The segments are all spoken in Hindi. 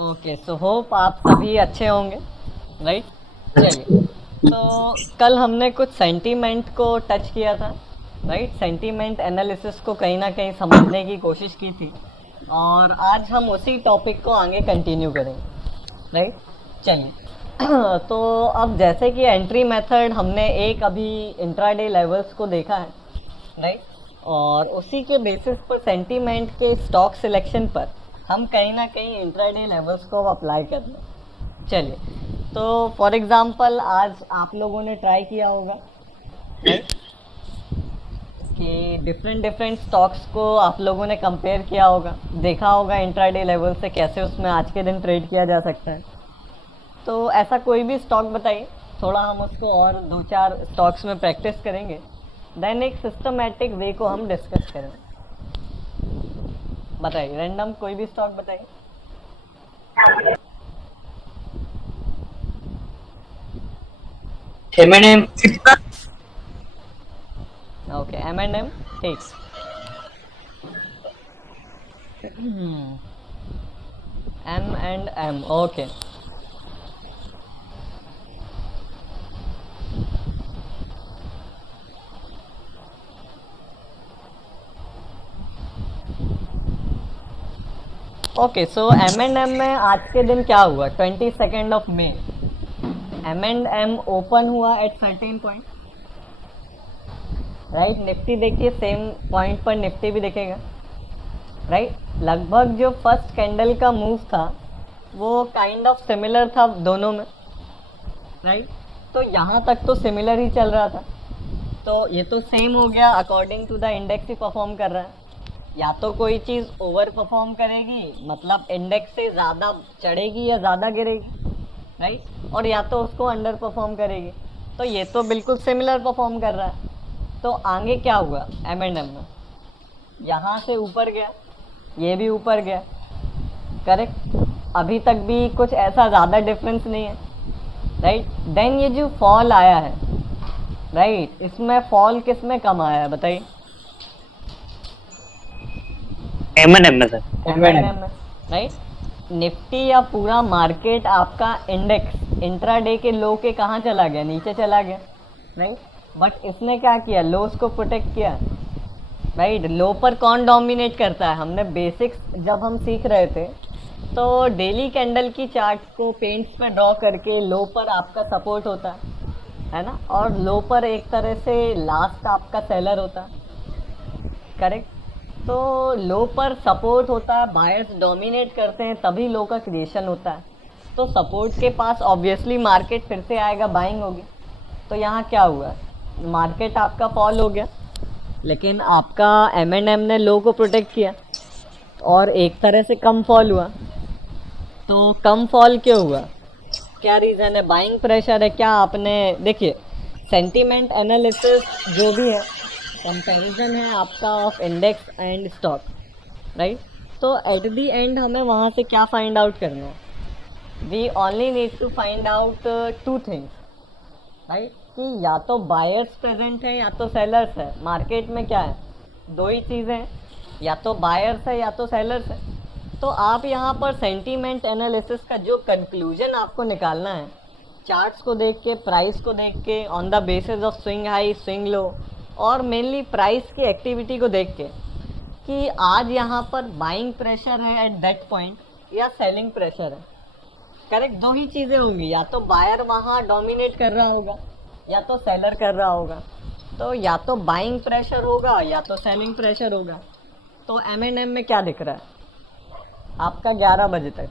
ओके, सो होप आप सभी अच्छे होंगे, राइट। चलिए, तो कल हमने कुछ सेंटीमेंट को टच किया था, राइट। सेंटीमेंट एनालिसिस को कहीं ना कहीं समझने की कोशिश की थी, और आज हम उसी टॉपिक को आगे कंटिन्यू करेंगे, राइट। चलिए, तो अब जैसे कि एंट्री मेथड हमने एक अभी इंट्राडे लेवल्स को देखा है, राइट। और उसी के बेसिस पर सेंटीमेंट के स्टॉक सिलेक्शन पर हम कहीं ना कहीं इंट्राडे लेवल्स को अप्लाई कर लें। चलिए, तो फॉर एग्जांपल आज आप लोगों ने ट्राई किया होगा, राइट, कि डिफरेंट डिफरेंट स्टॉक्स को आप लोगों ने कंपेयर किया होगा, देखा होगा इंट्राडे लेवल से कैसे उसमें आज के दिन ट्रेड किया जा सकता है। तो ऐसा कोई भी स्टॉक बताइए, थोड़ा हम उसको और दो चार स्टॉक्स में प्रैक्टिस करेंगे, देन एक सिस्टमैटिक वे को हम डिस्कस करेंगे। बताइए, रैंडम कोई भी स्टॉक बताइए। M&M। ओके, M&M, ठीक। M&M, okay. ओके, सो M&M में आज के दिन क्या हुआ, 22 M&M ओपन हुआ at certain point, right. Nifty देखिए सेम पॉइंट पर निफ्टी भी दिखेगा, राइट। लगभग जो फर्स्ट कैंडल का मूव था वो काइंड ऑफ सिमिलर था दोनों में, राइट। तो यहाँ तक तो सिमिलर ही चल रहा था, तो ये तो सेम हो गया, अकॉर्डिंग टू द इंडेक्स ही परफॉर्म कर रहा है। या तो कोई चीज़ ओवर परफॉर्म करेगी, मतलब इंडेक्स से ज़्यादा चढ़ेगी या ज़्यादा गिरेगी, राइट, और या तो उसको अंडर परफॉर्म करेगी। तो ये तो बिल्कुल सिमिलर परफॉर्म कर रहा है। तो आगे क्या हुआ M&M में, यहाँ से ऊपर गया, ये भी ऊपर गया, करेक्ट। अभी तक भी कुछ ऐसा ज़्यादा डिफरेंस नहीं है, राइट। देन ये जो फॉल आया है, राइट, इसमें फॉल किस में कम आया है बताइए। M&M में सर। M&M में, राइट। निफ्टी या पूरा मार्केट आपका इंडेक्स इंट्राडे के लो के कहाँ चला गया, नीचे चला गया, राइट। बट इसने क्या किया, लोस को प्रोटेक्ट किया, राइट। लो पर कौन डोमिनेट करता है, हमने बेसिक्स जब हम सीख रहे थे तो डेली कैंडल की चार्ट को पेंट्स पे ड्रॉ करके लो पर आपका सपोर्ट होता है ना, और लो पर एक तरह से लास्ट आपका सेलर होता है, करेक्ट। तो लो पर सपोर्ट होता है, बायर्स डोमिनेट करते हैं, तभी लो का क्रिएशन होता है। तो सपोर्ट के पास ऑब्वियसली मार्केट फिर से आएगा, बाइंग होगी। तो यहाँ क्या हुआ, मार्केट आपका फॉल हो गया, लेकिन आपका M&M ने लो को प्रोटेक्ट किया, और एक तरह से कम फॉल हुआ। तो कम फॉल क्यों हुआ, क्या रीज़न है, बाइंग प्रेशर है क्या, आपने देखिए सेंटीमेंट एनालिसिस जो भी है, कंपैरिजन है आपका of index and stock, right. तो एट द एंड हमें वहाँ से क्या फाइंड आउट करना है, we only need to find out two things, right, कि या तो बायर्स प्रेजेंट है या तो सेलर्स है। मार्केट में क्या है, दो ही चीज़ें हैं, या तो बायर्स है या तो सेलर्स है। तो आप यहाँ पर सेंटीमेंट एनालिसिस का जो कंक्लूजन आपको निकालना है, चार्ट्स को देख के, प्राइस को देख के, on the basis of swing high swing low, और मेनली प्राइस की एक्टिविटी को देख के, कि आज यहाँ पर बाइंग प्रेशर है एट दैट पॉइंट या सेलिंग प्रेशर है, करेक्ट। दो ही चीज़ें होंगी, या तो बायर वहाँ डोमिनेट कर रहा होगा या तो सेलर कर रहा होगा। तो या तो बाइंग प्रेशर होगा या तो सेलिंग प्रेशर होगा। तो M&M में क्या दिख रहा है आपका 11 बजे तक,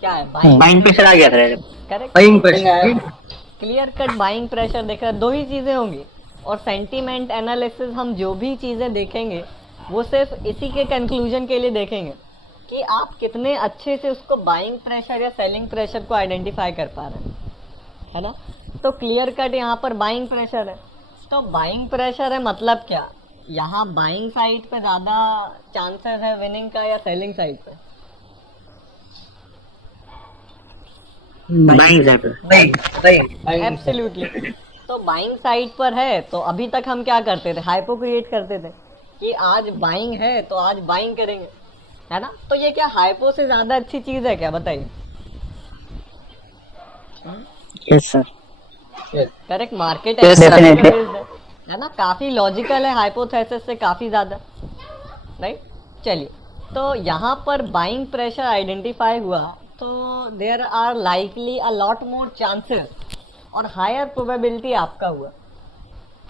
क्या है, बाइंग, बाइंग प्रेशर आ गया sir. Correct. Buying pressure. Clear cut buying pressure दिख रहा है, दो ही चीज़ें होंगी। और सेंटीमेंट एनालिसिस हम जो भी चीज़ें देखेंगे वो सिर्फ इसी के कंक्लूजन के लिए देखेंगे कि आप कितने अच्छे से उसको बाइंग प्रेशर या सेलिंग प्रेशर को आइडेंटिफाई कर पा रहे हैं, है ना। तो क्लियर कट यहाँ पर बाइंग प्रेशर है। तो बाइंग प्रेशर है मतलब क्या, यहाँ बाइंग साइड पे ज़्यादा चांसेस है विनिंग का या सेलिंग साइड पे, बाइंग साइड पे। एब्सोल्युटली। तो बाइंग साइड पर है तो अभी तक हम क्या करते थे, हाइपो क्रिएट करते थे कि आज बाइंग है तो आज बाइंग करेंगे, है ना। तो ये क्या हाइपो से ज्यादा अच्छी चीज है क्या, बताइए। Yes sir. Correct, market Yes, definitely. Based है ना, काफी लॉजिकल है हाइपोथेसिस से काफी ज्यादा, राइट। चलिए, तो यहाँ पर बाइंग प्रेशर आइडेंटिफाई हुआ तो there are likely a lot more chances और हायर प्रोबेबिलिटी आपका हुआ,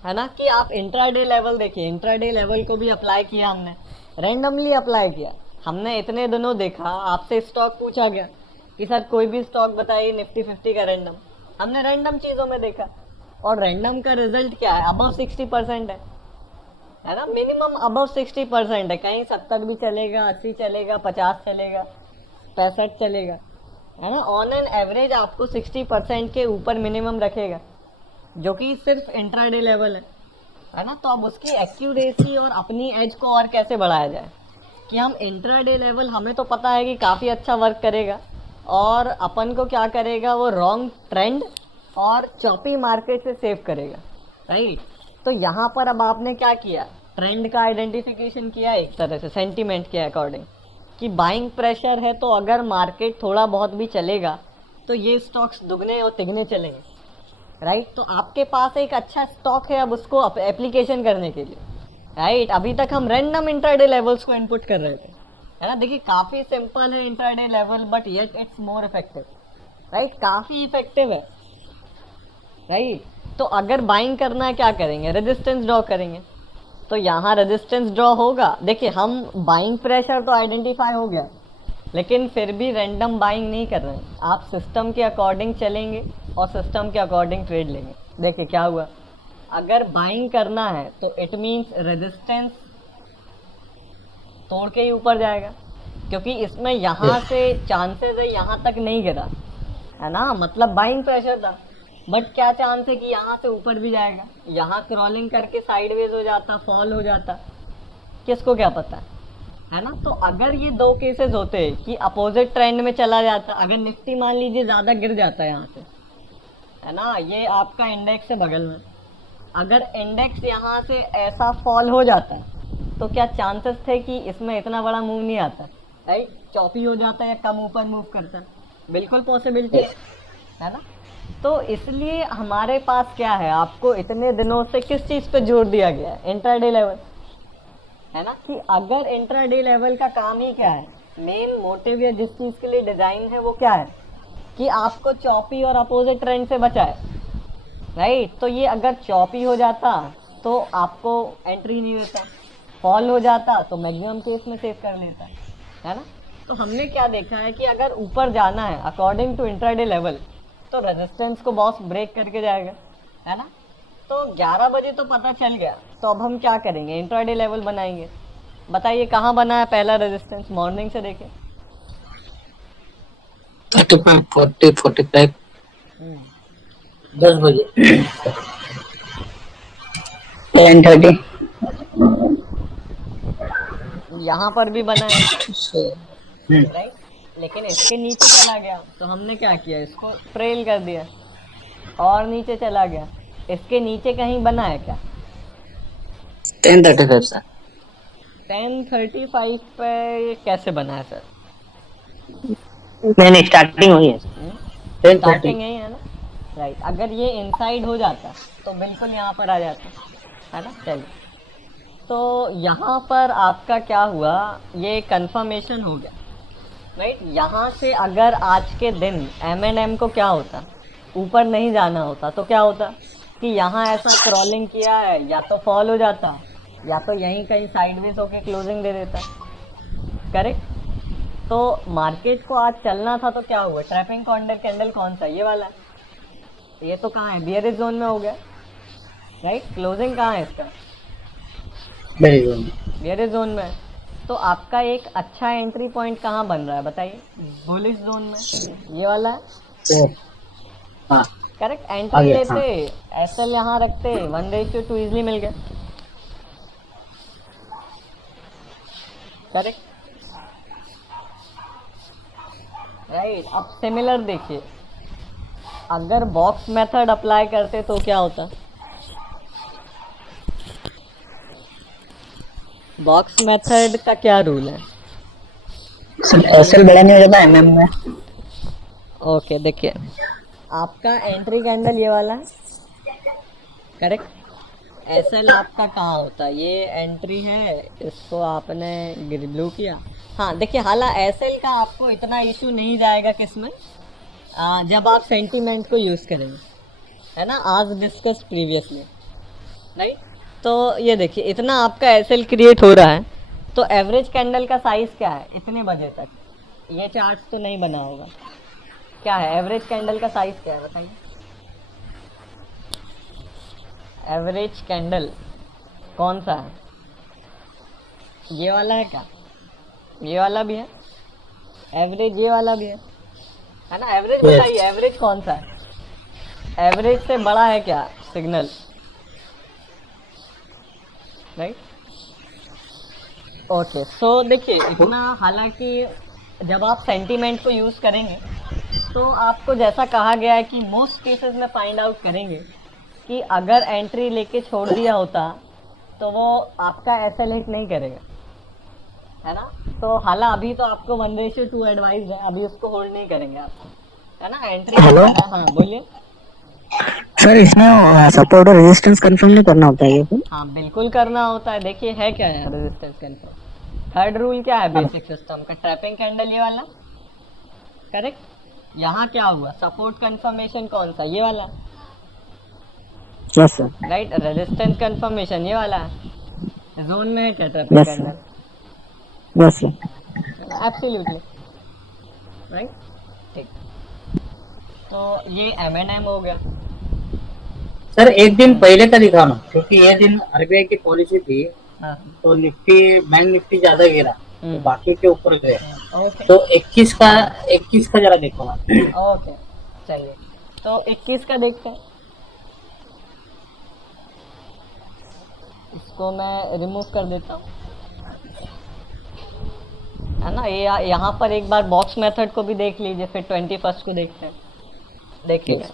है ना, कि आप इंट्राडे लेवल देखिए, इंट्राडे लेवल को भी अप्लाई किया हमने, रैंडमली अप्लाई किया हमने। इतने दिनों देखा, आपसे स्टॉक पूछा गया कि सर कोई भी स्टॉक बताइए निफ्टी 50 का रैंडम, हमने रैंडम चीज़ों में देखा और रैंडम का रिजल्ट क्या है, अबव 60% है ना, मिनिमम अबव 60% है, कहीं 70 भी चलेगा, 80 चलेगा, 50 चलेगा, 65 चलेगा, है ना। ऑन एन एवरेज आपको 60% के ऊपर मिनिमम रखेगा, जो कि सिर्फ इंट्राडे लेवल है ना। तो अब उसकी एक्यूरेसी और अपनी एज को और कैसे बढ़ाया जाए कि हम इंट्राडे लेवल, हमें तो पता है कि काफ़ी अच्छा वर्क करेगा और अपन को क्या करेगा, वो रॉन्ग ट्रेंड और चॉपी मार्केट से सेव करेगा, राइट। तो यहाँ पर अब आपने क्या किया, ट्रेंड का आइडेंटिफिकेशन किया एक तरह से सेंटीमेंट के अकॉर्डिंग कि बाइंग प्रेशर है, तो अगर मार्केट थोड़ा बहुत भी चलेगा तो ये स्टॉक्स दुगने और तिगने चलेंगे, राइट। तो आपके पास एक अच्छा स्टॉक है अब उसको एप्लीकेशन करने के लिए, राइट। अभी तक हम रैंडम इंट्राडे लेवल्स को इनपुट कर रहे थे, है ना। देखिए काफ़ी सिंपल है intraday level, but yet it's more effective, right, काफ़ी इफेक्टिव है, राइट। तो अगर बाइंग करना है क्या करेंगे, रेजिस्टेंस ड्रॉ करेंगे। तो यहाँ रेजिस्टेंस ड्रॉ होगा, देखिए हम बाइंग प्रेशर तो आइडेंटिफाई हो गया, लेकिन फिर भी रैंडम बाइंग नहीं कर रहे हैं, आप सिस्टम के अकॉर्डिंग चलेंगे और सिस्टम के अकॉर्डिंग ट्रेड लेंगे। देखिए क्या हुआ, अगर बाइंग करना है तो इट मीन्स रेजिस्टेंस तोड़ के ही ऊपर जाएगा, क्योंकि इसमें यहाँ से चांसेस है यहाँ तक नहीं गिरा, है ना, मतलब बाइंग प्रेशर था, बट क्या चांस है कि यहाँ से ऊपर भी जाएगा, यहाँ क्रॉलिंग करके साइडवेज हो जाता, फॉल हो जाता, किसको क्या पता, है ना। तो अगर ये दो केसेस होते कि अपोजिट ट्रेंड में चला जाता, अगर निफ्टी मान लीजिए ज़्यादा गिर जाता है यहाँ से, है ना, ये आपका इंडेक्स है बगल में, अगर इंडेक्स यहाँ से ऐसा फॉल हो जाता तो क्या चांसेस थे कि इसमें इतना बड़ा मूव नहीं आता, राइट, चॉपी हो जाता है या कम ऊपर मूव करता, बिल्कुल पॉसिबिलिटी है ना। तो इसलिए हमारे पास क्या है, आपको इतने दिनों से किस चीज़ पे जोर दिया गया है, इंट्राडे लेवल, है ना, कि अगर इंट्राडे लेवल का काम ही क्या है, मेन मोटिव या जिस चीज़ के लिए डिज़ाइन है वो क्या है कि आपको चॉपी और अपोजिट ट्रेंड से बचाए, राइट। तो ये अगर चॉपी हो जाता तो आपको एंट्री नहीं देता, फॉल हो जाता तो मैक्सिमम केस में सेव कर लेता, है ना। तो हमने क्या देखा है कि अगर ऊपर जाना है अकॉर्डिंग टू इंट्राडे लेवल तो रेजिस्टेंस को बॉस ब्रेक करके जाएगा, है ना। तो 11 बजे तो पता चल गया, तो अब हम क्या करेंगे, इंट्राडे लेवल बनाएंगे। बताइए कहाँ बना है पहला रेजिस्टेंस, मॉर्निंग से देखें 35, 40, 45, 10 बजे 10:30। यहाँ पर भी बना है, राइट, लेकिन इसके नीचे चला गया तो हमने क्या किया, इसको ट्रेल कर दिया और नीचे चला गया। इसके नीचे कहीं बना है क्या, 10:35 सर। 10:35 पे कैसे बना है सर, नहीं स्टार्टिंग हुई है 10:30। स्टार्टिंग यही है ना, राइट। अगर ये इनसाइड हो जाता तो बिल्कुल यहाँ पर आ जाता, है ना। चलिए, तो यहाँ पर आपका क्या हुआ, ये कंफर्मेशन हो गया, राइट। यहाँ से अगर आज के दिन M&M को क्या होता, ऊपर नहीं जाना होता तो क्या होता कि यहाँ ऐसा क्रॉलिंग किया है, या तो फॉल हो जाता या तो यहीं कहीं साइडवेज होके क्लोजिंग दे देता, करेक्ट। तो मार्केट को आज चलना था तो क्या हुआ, ट्रैपिंग कैंडल कौन सा, ये वाला, ये तो कहाँ है, बियरिश जोन में हो गया, राइट। क्लोजिंग कहाँ है इसका, बियरिश जोन में। तो आपका एक अच्छा एंट्री पॉइंट कहाँ बन रहा है बताइए, बुलिश जोन में, ये वाला है, हाँ करेक्ट। एंट्री लेते, एसएल यहाँ रखते, 1:2 इजिली मिल गया, करेक्ट, राइट। अब सिमिलर देखिए, अगर बॉक्स मेथड अप्लाई करते तो क्या होता? बॉक्स मेथड का क्या रूल है? सर एसएल बड़ा नहीं हो जाता एमएम में? ओके देखिए, आपका एंट्री कैंडल ये वाला है, करेक्ट। एसएल आपका कहाँ होता है? ये एंट्री है, इसको आपने ब्लू किया। हाँ देखिए, हालांकि एसएल का आपको इतना इशू नहीं जाएगा किसमें, जब आप सेंटीमेंट को यूज़ करेंगे, है ना, आज डिस्कस प्रीवियसली, राइट। तो ये देखिए, इतना आपका एसएल क्रिएट हो रहा है, तो एवरेज कैंडल का साइज क्या है इतने बजे तक? ये चार्ट तो नहीं बना होगा, क्या है एवरेज कैंडल का साइज, क्या है बताइए? एवरेज कैंडल कौन सा है? ये वाला है क्या? ये वाला भी है एवरेज, ये वाला भी है ना एवरेज। बताइए एवरेज कौन सा है? एवरेज से बड़ा है क्या सिग्नल, राइट? ओके, सो देखिए इतना, हालांकि जब आप सेंटीमेंट को यूज़ करेंगे तो आपको जैसा कहा गया है कि मोस्ट केसेस में फाइंड आउट करेंगे कि अगर एंट्री लेके छोड़ दिया होता तो वो आपका एसएल हिट नहीं करेगा, है ना। तो हालांकि अभी तो आपको 1:2 एडवाइस है, अभी उसको होल्ड नहीं करेंगे आप, है ना। एंट्री, हेलो हाँ बोलिए। सर, इसमें सपोर्ट और रेजिस्टेंस कंफर्म नहीं करना होता है ये फिर? हाँ बिल्कुल करना होता है। देखिए है क्या है रेजिस्टेंस कंफर्म, थर्ड रूल क्या है बेसिक सिस्टम का? ट्रैपिंग कैंडल ये वाला, करेक्ट। यहाँ क्या हुआ, सपोर्ट कंफर्मेशन कौन सा? ये वाला, yes sir. Right. Resistance confirmation ये वाला है, जोन में है क्या trapping yes candle? Sir, yes sir. Absolutely, right, ठीक। तो ये एम हो गया। सर एक दिन पहले का दिखाना, क्योंकि ये दिन आरबीआई की पॉलिसी थी, हाँ, तो निफ्टी, बैंक निफ्टी ज्यादा गिरा, तो बाकी के ऊपर गए। ओके तो 21 का जरा देखो ना। ओके, चलिए तो 21 का देखते हैं। इसको मैं रिमूव कर देता हूँ, है ना। ये यहाँ पर एक बार बॉक्स मेथड को भी देख लीजिए, फिर 21 को देखते हैं। देखिएगा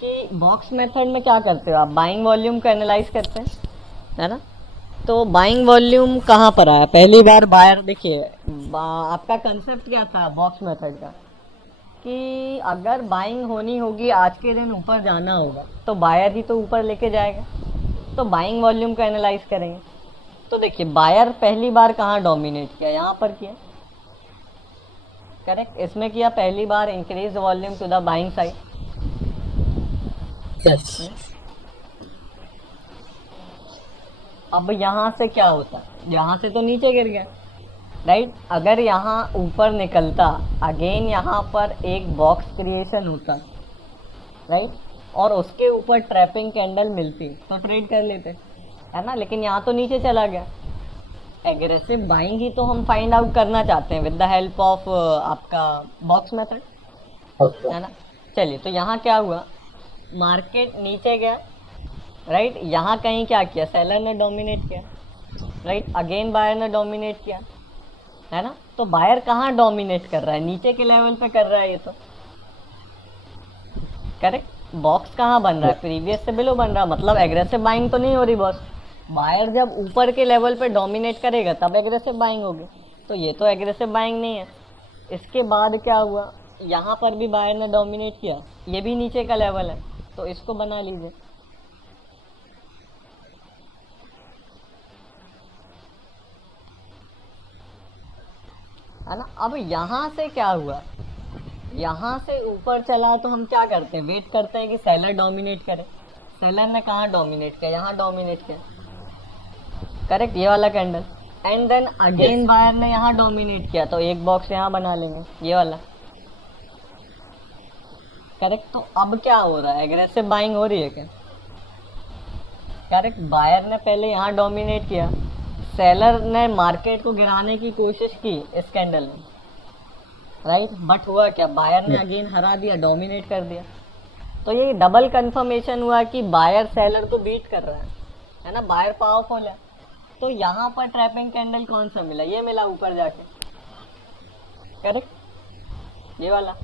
कि बॉक्स मेथड में क्या करते हो आप, बाइंग वॉल्यूम को एनालाइज करते हैं, है ना। तो बाइंग वॉल्यूम कहाँ पर आया पहली बार? बायर, देखिए आपका कंसेप्ट क्या था बॉक्स मेथड का, कि अगर बाइंग होनी होगी, आज के दिन ऊपर जाना होगा, तो बायर ही तो ऊपर लेके जाएगा। तो बाइंग वॉल्यूम को एनालाइज करेंगे, तो देखिए बायर पहली बार कहाँ डोमिनेट किया? यहाँ पर किया, करेक्ट। इसमें किया पहली बार, increase volume to the buying side. Yes. अब यहाँ से क्या होता है? यहाँ से तो नीचे गिर गया, राइट। अगर यहाँ ऊपर निकलता, अगेन यहाँ पर एक बॉक्स क्रिएशन होता, राइट, और उसके ऊपर ट्रैपिंग कैंडल मिलती तो ट्रेड कर लेते, है ना। लेकिन यहाँ तो नीचे चला गया। एग्रेसिव बाइंग ही तो हम फाइंड आउट करना चाहते हैं विद द हेल्प ऑफ आपका बॉक्स मेथड, है ना। चलिए, तो यहाँ क्या हुआ, मार्केट नीचे गया, राइट। यहाँ कहीं क्या किया, सेलर ने डोमिनेट किया, राइट। अगेन बायर ने डोमिनेट किया, है ना। तो बायर कहाँ डोमिनेट कर रहा है? नीचे के लेवल पे कर रहा है ये तो, करेक्ट। बॉक्स कहाँ बन रहा है? प्रीवियस से बिलो बन रहा है, मतलब एग्रेसिव बाइंग तो नहीं हो रही बॉस। बायर जब ऊपर के लेवल पे डोमिनेट करेगा तब एग्रेसिव बाइंग होगी, तो ये तो एग्रेसिव बाइंग नहीं है। इसके बाद क्या हुआ, यहाँ पर भी बायर ने डोमिनेट किया, ये भी नीचे का लेवल है, तो इसको बना लीजिए, है ना। अब यहाँ से क्या हुआ, यहाँ से ऊपर चला तो हम क्या करते हैं, वेट करते हैं कि सेलर डोमिनेट करे। सेलर ने कहाँ डोमिनेट किया? यहाँ डोमिनेट किया, करेक्ट, ये वाला candle. And then again buyer ने यहाँ डोमिनेट किया, तो एक बॉक्स यहाँ बना लेंगे, ये वाला, करेक्ट। तो अब क्या हो रहा है, एग्रेसिव बाइंग हो रही है क्या? करेक्ट, बायर ने पहले यहाँ डोमिनेट किया, सेलर ने मार्केट को गिराने की कोशिश की इस कैंडल में, राइट। बट हुआ क्या, बायर ने अगेन हरा दिया, डोमिनेट कर दिया। तो ये डबल कंफर्मेशन हुआ कि बायर सेलर को बीट कर रहा है ना, बायर पावरफुल है। तो यहाँ पर ट्रैपिंग कैंडल कौन सा मिला? ये मिला ऊपर जाके, करेक्ट, ये वाला,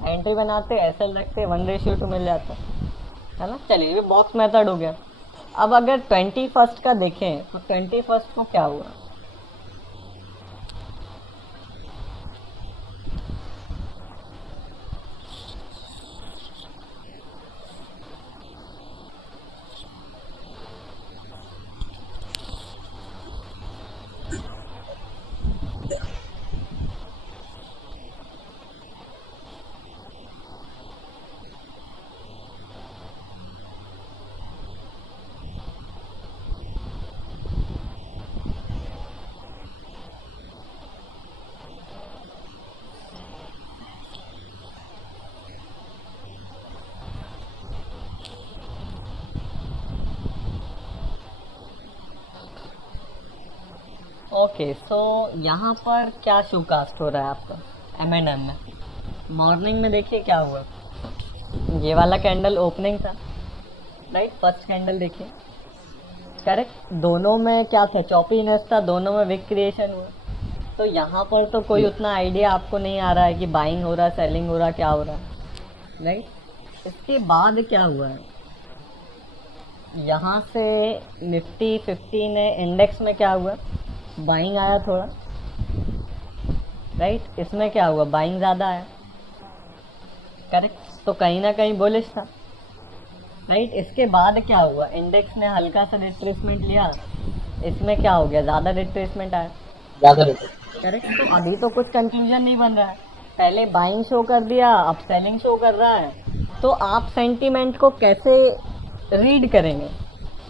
एंट्री बनाते एसएल रखते 1:2 मिल जाता है ना। चलिए ये बॉक्स मेथड हो गया। अब अगर 21st का देखें तो 21st को क्या हुआ, ओके सो यहाँ पर क्या शो कास्ट हो रहा है आपका M&M में। मॉर्निंग में देखिए क्या हुआ, ये वाला कैंडल ओपनिंग था राइट, फर्स्ट कैंडल देखिए करेक्ट, दोनों में क्या था, चॉपीनेस था, दोनों में विक क्रिएशन हुआ। तो यहाँ पर तो कोई उतना आइडिया आपको नहीं आ रहा है कि बाइंग हो रहा है सेलिंग हो रहा क्या हो रहा है राइट। इसके बाद क्या हुआ है, यहाँ से निफ्टी 50 ने इंडेक्स में क्या हुआ, बाइंग आया थोड़ा राइट, इसमें क्या हुआ बाइंग ज़्यादा आया करेक्ट, तो कहीं ना कहीं बुलिश था राइट। इसके बाद क्या हुआ, इंडेक्स ने हल्का सा रिट्रेसमेंट लिया, इसमें क्या हो गया ज़्यादा रिट्रेसमेंट आया ज़्यादा रहते। करेक्ट। तो अभी तो कुछ कंक्लूजन नहीं बन रहा है, पहले बाइंग शो कर दिया अब सेलिंग शो कर रहा है, तो आप सेंटीमेंट को कैसे रीड करेंगे,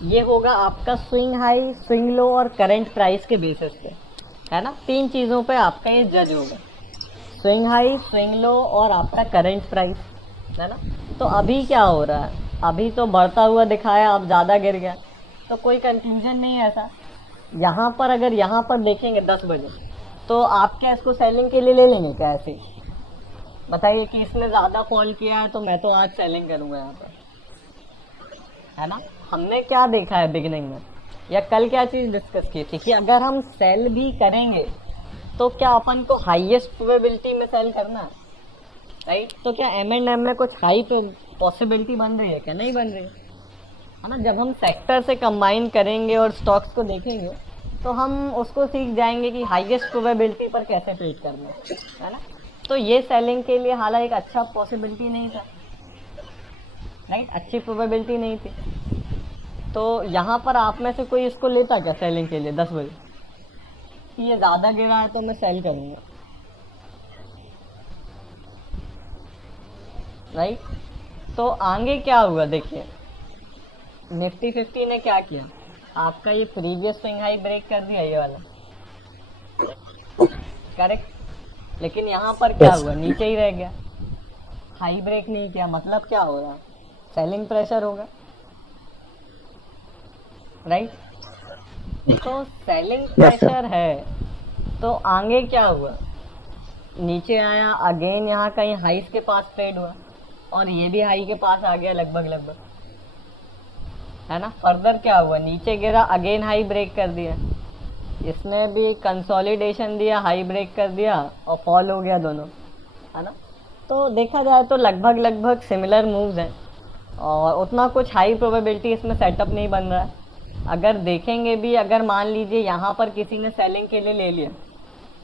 ये होगा आपका स्विंग हाई स्विंग लो और करंट प्राइस के बेसिस पे है ना। तीन चीज़ों पे आपका ये जज होगा, स्विंग हाई स्विंग लो और आपका करंट प्राइस है ना। तो अभी क्या हो रहा है, अभी तो बढ़ता हुआ दिखाया अब ज़्यादा गिर गया, तो कोई कंक्लूजन नहीं है ऐसा। यहाँ पर अगर यहाँ पर देखेंगे 10 बजे तो आप क्या इसको सेलिंग के लिए ले लेंगे क्या ऐसे ही? बताइए कि इसने ज़्यादा फॉल किया है तो मैं तो आज सेलिंग करूँगा यहाँ पर है ना। हमने क्या देखा है बिगिनिंग में या कल क्या चीज़ डिस्कस की थी कि अगर हम सेल भी करेंगे तो क्या अपन को हाईएस्ट प्रोबेबिलिटी में सेल करना है राइट। तो क्या M&M में कुछ हाई पॉसिबिलिटी बन रही है क्या, नहीं बन रही है ना। जब हम सेक्टर से कंबाइन करेंगे और स्टॉक्स को देखेंगे तो हम उसको सीख जाएंगे कि हाईएस्ट प्रोबेबिलिटी पर कैसे ट्रेड करना है ना। तो ये सेलिंग के लिए हालांकि एक अच्छा पॉसिबिलिटी नहीं था राइट, अच्छी प्रोबेबिलिटी नहीं थी। तो यहाँ पर आप में से कोई इसको लेता क्या सेलिंग के लिए 10 बजे कि ये ज़्यादा गिरा है तो मैं सेल करूँगा राइट। तो आगे क्या हुआ देखिए, निफ्टी 50 ने क्या किया, आपका ये प्रीवियस स्विंग हाई ब्रेक कर दिया ये वाला करेक्ट, लेकिन यहाँ पर क्या हुआ नीचे ही रह गया, हाई ब्रेक नहीं किया। मतलब क्या हो रहा, सेलिंग प्रेशर होगा राइट। तो सेलिंग प्रेशर है तो आगे क्या हुआ, नीचे आया अगेन, यहाँ कहीं हाईस के पास ट्रेड हुआ और ये भी हाई के पास आ गया लगभग है ना। फर्दर क्या हुआ, नीचे गिरा अगेन हाई ब्रेक कर दिया, इसने भी कंसोलिडेशन दिया हाई ब्रेक कर दिया और फॉल हो गया दोनों है ना। तो देखा जाए तो लगभग सिमिलर मूव्स हैं और उतना कुछ हाई प्रोबेबिलिटी इसमें सेटअप नहीं बन रहा है। अगर देखेंगे भी, अगर मान लीजिए यहाँ पर किसी ने सेलिंग के लिए ले लिया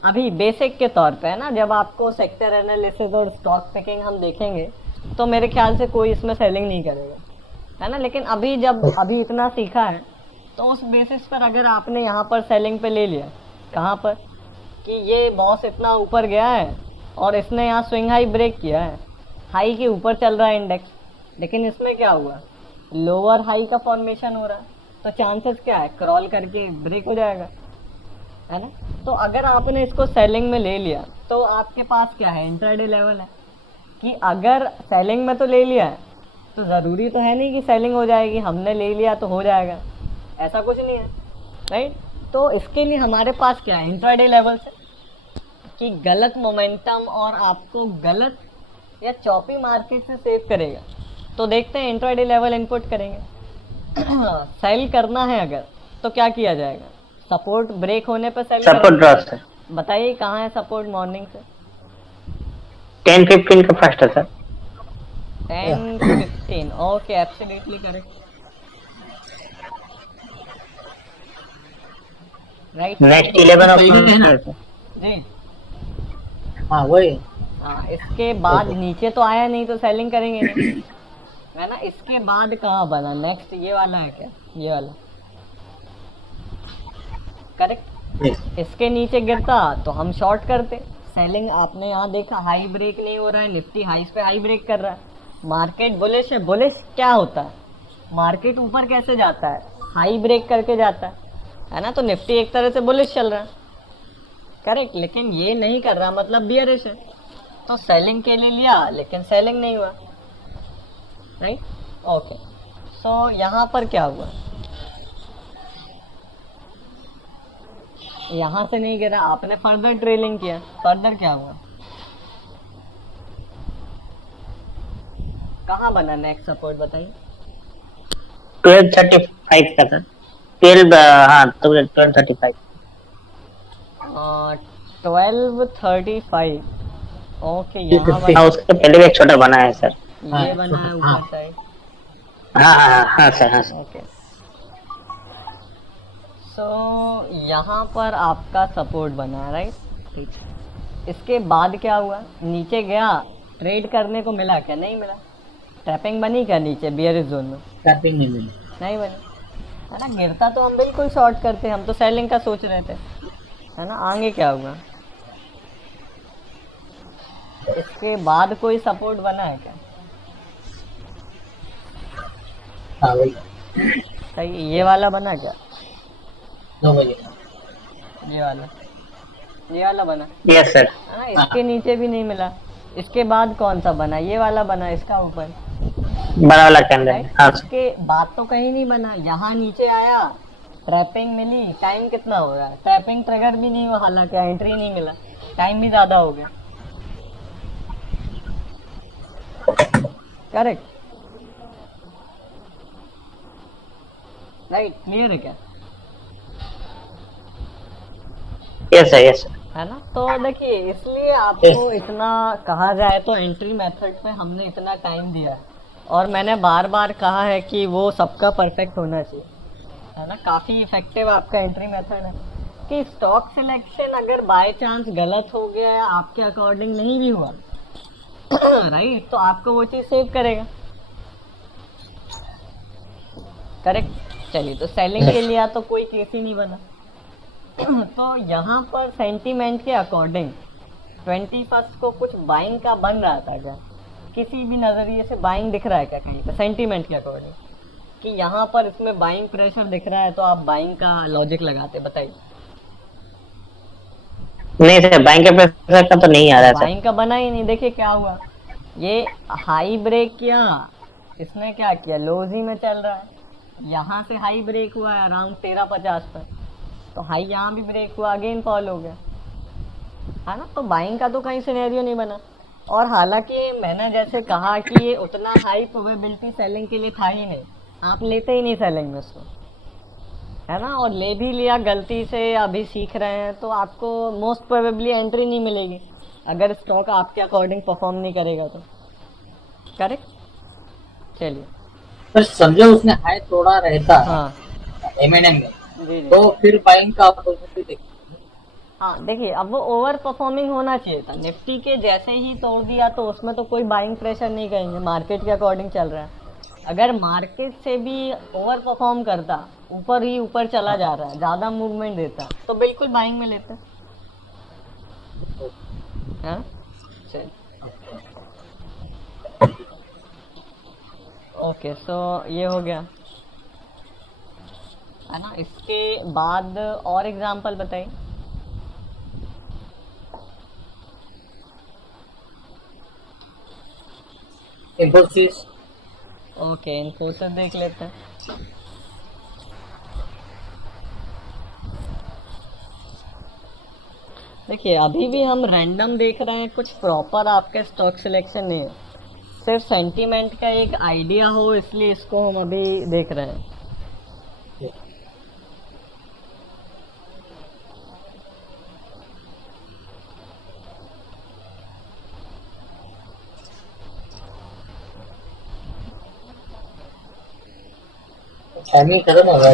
अभी बेसिक के तौर पे है ना, जब आपको सेक्टर एनालिसिस और स्टॉक पिकिंग हम देखेंगे तो मेरे ख्याल से कोई इसमें सेलिंग नहीं करेगा है ना। लेकिन अभी जब अभी इतना सीखा है तो उस बेसिस पर अगर आपने यहाँ पर सेलिंग पे ले लिया, कहाँ पर कि ये बॉस इतना ऊपर गया है और इसने यहाँ स्विंग हाई ब्रेक किया है, हाई के ऊपर चल रहा है इंडेक्स, लेकिन इसमें क्या हुआ, लोअर हाई का फॉर्मेशन हो रहा है, तो चांसेस क्या है क्रॉल करके ब्रेक हो जाएगा है ना। तो अगर आपने इसको सेलिंग में ले लिया तो आपके पास क्या है, इंट्राडे लेवल है कि अगर सेलिंग में तो ले लिया है तो ज़रूरी तो है नहीं कि सेलिंग हो जाएगी, हमने ले लिया तो हो जाएगा, ऐसा कुछ नहीं है राइट। तो इसके लिए हमारे पास क्या है, इंट्राडे लेवल से कि गलत मोमेंटम और आपको गलत या चॉपी मार्केट से सेव करेगा। तो देखते हैं इंट्राडे लेवल इनपुट करेंगे सेल करना है अगर तो क्या किया जाएगा, सपोर्ट ब्रेक होने पर सेल सपोर्ट ड्रॉप से बताइए कहाँ है सपोर्ट मॉर्निंग से, 10-15 का फर्स्ट है sir. 10-15, okay, absolutely correct, right. Next 11 और पहले है ना? जी, हाँ वही। हाँ, इसके बाद नीचे तो आया नहीं तो सेलिंग करेंगे नहीं, है ना। इसके बाद कहाँ बना नेक्स्ट, ये वाला है क्या, ये वाला, करेक्ट। इसके नीचे गिरता तो हम शॉर्ट करते, सेलिंग। आपने यहाँ देखा हाई ब्रेक नहीं हो रहा है, निफ्टी हाईस पे हाई ब्रेक कर रहा है, मार्केट बुलिश है। बुलिश क्या होता है, मार्केट ऊपर कैसे जाता है, हाई ब्रेक करके जाता है ना। तो निफ्टी एक तरह से बुलिश चल रहा है, करेक्ट, लेकिन ये नहीं कर रहा मतलब बियरिश है, तो सेलिंग के लिए लिया लेकिन सेलिंग नहीं हुआ, राइट। ओके, सो यहाँ पर क्या हुआ, यहाँ से नहीं गिरा, आपने फर्दर ट्रेलिंग किया, फर्दर क्या हुआ, कहाँ बना नेक्स्ट सपोर्ट बताइए। 1235 का था, 12, हाँ 1235। 1235, ओके, यहाँ हाँ, बना, हाँ उसके पहले भी एक छोटा बना है सर। हाँ, ये बना है हाँ। ऊपर साइड, हाँ हाँ हाँ सर, हाँ सर। ओके। सो यहाँ पर आपका सपोर्ट बना, राइट, ठीक। इसके बाद क्या हुआ, नीचे गया, ट्रेड करने को मिला क्या, नहीं मिला, ट्रैपिंग बनी क्या नीचे बियरिश जोन में, टैपिंग नहीं मिली। नहीं बनी, है ना। गिरता तो हम बिल्कुल शॉर्ट करते, हम तो सेलिंग का सोच रहे थे, है ना। आगे क्या हुआ, इसके बाद कोई सपोर्ट बना है क्या, हाँ वही, सही, ये वाला बना क्या, 2 बजे। ये वाला, ये वाला बना, यस सर। है ना। इसके नीचे भी नहीं मिला, इसके बाद कौन सा बना, ये वाला बना, इसका ऊपर, बड़ा वाला कैंडल, राइट। हाँ सर। इसके बाद तो कहीं नहीं बना, यहाँ नीचे आया, ट्रैपिंग मिली, टाइम कितना हो रहा है, ट्रैपिंग ट्रिगर भी नहीं हुआ, हालांकि एंट्री नहीं मिला, टाइम भी ज्यादा हो गया, करेक्ट, राइट, क्लियर है क्या, यस सर, यस सर। है ना। तो देखिए, इसलिए आपको इतना कहा जाए तो एंट्री मेथड पे हमने इतना टाइम दिया है, और मैंने बार बार कहा है कि वो सबका परफेक्ट होना चाहिए, है ना। काफ़ी इफेक्टिव आपका एंट्री मेथड है कि स्टॉक सिलेक्शन अगर बाय चांस गलत हो गया या आपके अकॉर्डिंग नहीं भी हुआ राइट, तो आपको वो चीज़ सेव करेगा, करेक्ट। चलिए, तो सेलिंग के लिए तो कोई केस ही नहीं बना तो यहाँ पर सेंटीमेंट के अकॉर्डिंग 21 को कुछ बाइंग का बन रहा था क्या, किसी भी नज़रिए से बाइंग दिख रहा है क्या कहीं पर सेंटीमेंट के अकॉर्डिंग, कि यहाँ पर इसमें बाइंग प्रेशर दिख रहा है तो आप बाइंग का लॉजिक लगाते, बताइए। नहीं सर, बैंक के प्रेशर का तो नहीं आ रहा सर। बाइंग का बना ही नहीं, देखिए क्या हुआ, ये हाई ब्रेक किया, इसने क्या किया, लोजी में चल रहा है, यहाँ से हाई ब्रेक हुआ है अराउंड 1350 पर, तो हाई यहाँ भी ब्रेक हुआ, अगेन फॉल हो गया, है ना। तो बाइंग का तो कहीं सिनेरियो नहीं बना, और हालांकि मैंने जैसे कहा कि ये उतना हाई प्रोबेबिलिटी सेलिंग के लिए था ही नहीं, आप लेते ही नहीं सेलिंग में उसको, है ना। और ले भी लिया गलती से, अभी सीख रहे हैं, तो आपको मोस्ट प्रोबेबली एंट्री नहीं मिलेगी अगर स्टॉक आपके अकॉर्डिंग परफॉर्म नहीं करेगा तो, करेक्ट। चलिए, पर समझो उसने हाई तोड़ा रहता हाँ M&M में, जी जी, तो फिर बाइंग का अपॉर्चुनिटी देखिए। हाँ देखिए, अब वो ओवर परफॉर्मिंग होना चाहिए था, निफ्टी के जैसे ही तोड़ दिया तो उसमें तो कोई बाइंग प्रेशर नहीं कहेंगे, मार्केट के अकॉर्डिंग चल रहा है। अगर मार्केट से भी ओवर परफॉर्म करता, ऊपर ही ऊपर चला जा रहा है, ज़्यादा मूवमेंट देता, तो बिल्कुल बाइंग में लेते, है। चलिए, ओके, सो ये हो गया, है ना। इसके बाद और एग्जांपल बताइए। इन्फोसिस। ओके, इन्फोसिस देख लेते हैं। देखिए, अभी भी हम रैंडम देख रहे हैं, कुछ प्रॉपर आपके स्टॉक सिलेक्शन नहीं है, सिर्फ सेंटीमेंट का एक आइडिया हो, इसलिए इसको हम अभी देख रहे हैं। टाइमिंग खत्म हो गया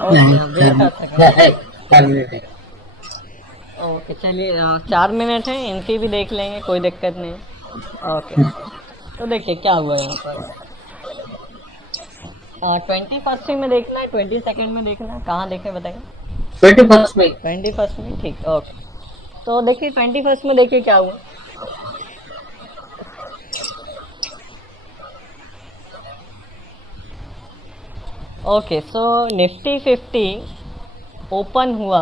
ओके हम वेट कर सकते हैं। है 4 मिनट है। ओके चलिए 4 मिनट है, इनकी भी देख लेंगे, कोई दिक्कत नहीं। ओके तो देखिए क्या हुआ यहाँ पर। 21st में देखना है, 22nd में देखना है, कहाँ देखे बताइए। 21st में 21st में, ठीक, ओके। तो देखिए 21st में देखिए क्या हुआ। ओके सो निफ्टी 50 ओपन हुआ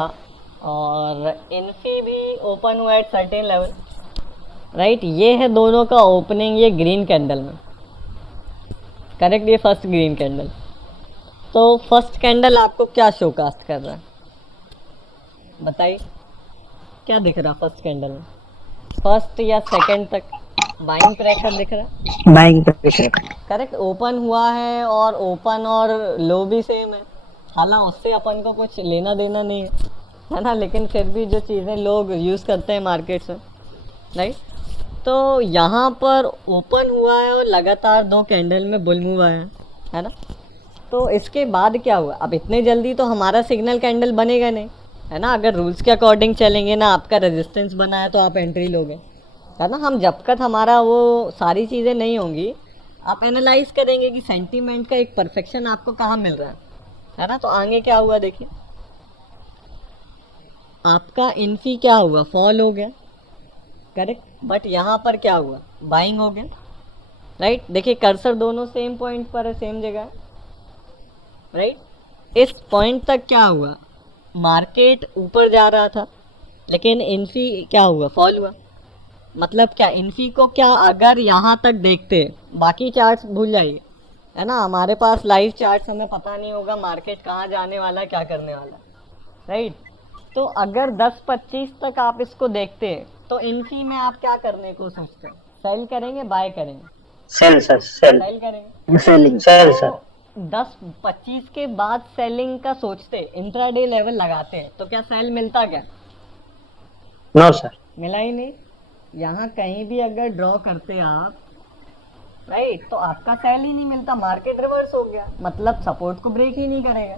और इन्फी भी ओपन हुआ एट सर्टेन लेवल, राइट। ये है दोनों का ओपनिंग, ये ग्रीन कैंडल में, करेक्ट, ये फर्स्ट ग्रीन कैंडल। तो फर्स्ट कैंडल आपको क्या शोकास्ट कर रहा है बताइए, क्या दिख रहा फर्स्ट कैंडल में, फर्स्ट या सेकंड तक बाइंग प्रेशर दिख रहा है, बाइंग प्रेशर। करेक्ट। ओपन हुआ है और ओपन और लो भी सेम है, हालांकि उससे अपन को कुछ लेना देना नहीं है ना, लेकिन फिर भी जो चीज़ें लोग यूज़ करते हैं मार्केट से, राइट। तो यहाँ पर ओपन हुआ है और लगातार 2 कैंडल में बुल मूव आया है ना। तो इसके बाद क्या हुआ, अब इतने जल्दी तो हमारा सिग्नल कैंडल बनेगा नहीं, है ना। अगर रूल्स के अकॉर्डिंग चलेंगे ना, आपका रेजिस्टेंस बना है तो आप एंट्री लोगे, है ना। हम जब तक हमारा वो सारी चीज़ें नहीं होंगी, आप एनालाइज करेंगे कि सेंटीमेंट का एक परफेक्शन आपको कहाँ मिल रहा है ना। तो आगे क्या हुआ देखिए, आपका इन्फी क्या हुआ, फॉल हो गया, करेक्ट। बट यहाँ पर क्या हुआ, बाइंग हो गया, राइट। देखिए कर्सर दोनों सेम पॉइंट पर है, सेम जगह, राइट। इस पॉइंट तक क्या हुआ, मार्केट ऊपर जा रहा था, लेकिन इन्फी क्या हुआ, फॉल हुआ। मतलब क्या, इन्फी को क्या अगर यहाँ तक देखते, बाकी चार्ट्स भूल जाइए, है ना। हमारे पास लाइव चार्ट्स, हमें पता नहीं होगा मार्केट कहाँ जाने वाला है, क्या करने वाला है, राइट। तो अगर 10-25 तक आप इसको देखते तो इन्फी में आप क्या करने को सोचते हैं, सेल करेंगे, बाय करेंगे, सेल सर, सेल सेल करेंगे। Selling, sell sir. 10-25 के बाद सेलिंग का सोचते, इंट्राडे लेवल लगाते हैं, तो क्या सेल मिलता, क्या नो सर। मिला ही नहीं। यहाँ कहीं भी अगर ड्रॉ करते आप, राइट, तो आपका सेल ही नहीं मिलता, मार्केट रिवर्स हो गया, मतलब सपोर्ट को ब्रेक ही नहीं करेगा,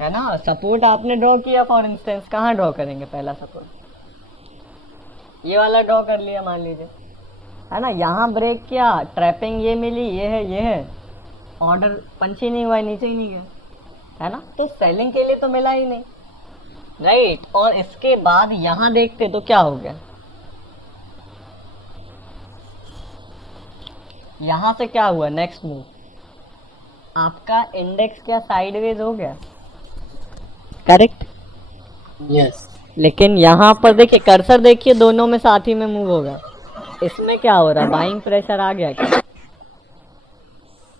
है ना। सपोर्ट आपने ड्रॉ किया, फॉर इंस्टेंस कहाँ ड्रॉ करेंगे, पहला सपोर्ट ये वाला ड्रॉ कर लिया मान लीजिए, है ना। यहाँ ब्रेक किया, ट्रैपिंग ये मिली, ये है, ऑर्डर पंच ही नहीं हुआ, नीचे ही नहीं गया, है ना। तो सेलिंग के लिए तो मिला ही नहीं, राइट। और इसके बाद यहाँ देखते तो क्या हो गया, यहाँ से क्या हुआ, नेक्स्ट मूव आपका इंडेक्स क्या साइडवेज हो गया, करेक्ट। यस लेकिन यहाँ पर देखिए कर्सर, देखिए दोनों में साथ ही में मूव होगा, इसमें क्या हो रहा है, बाइंग प्रेशर आ गया क्या,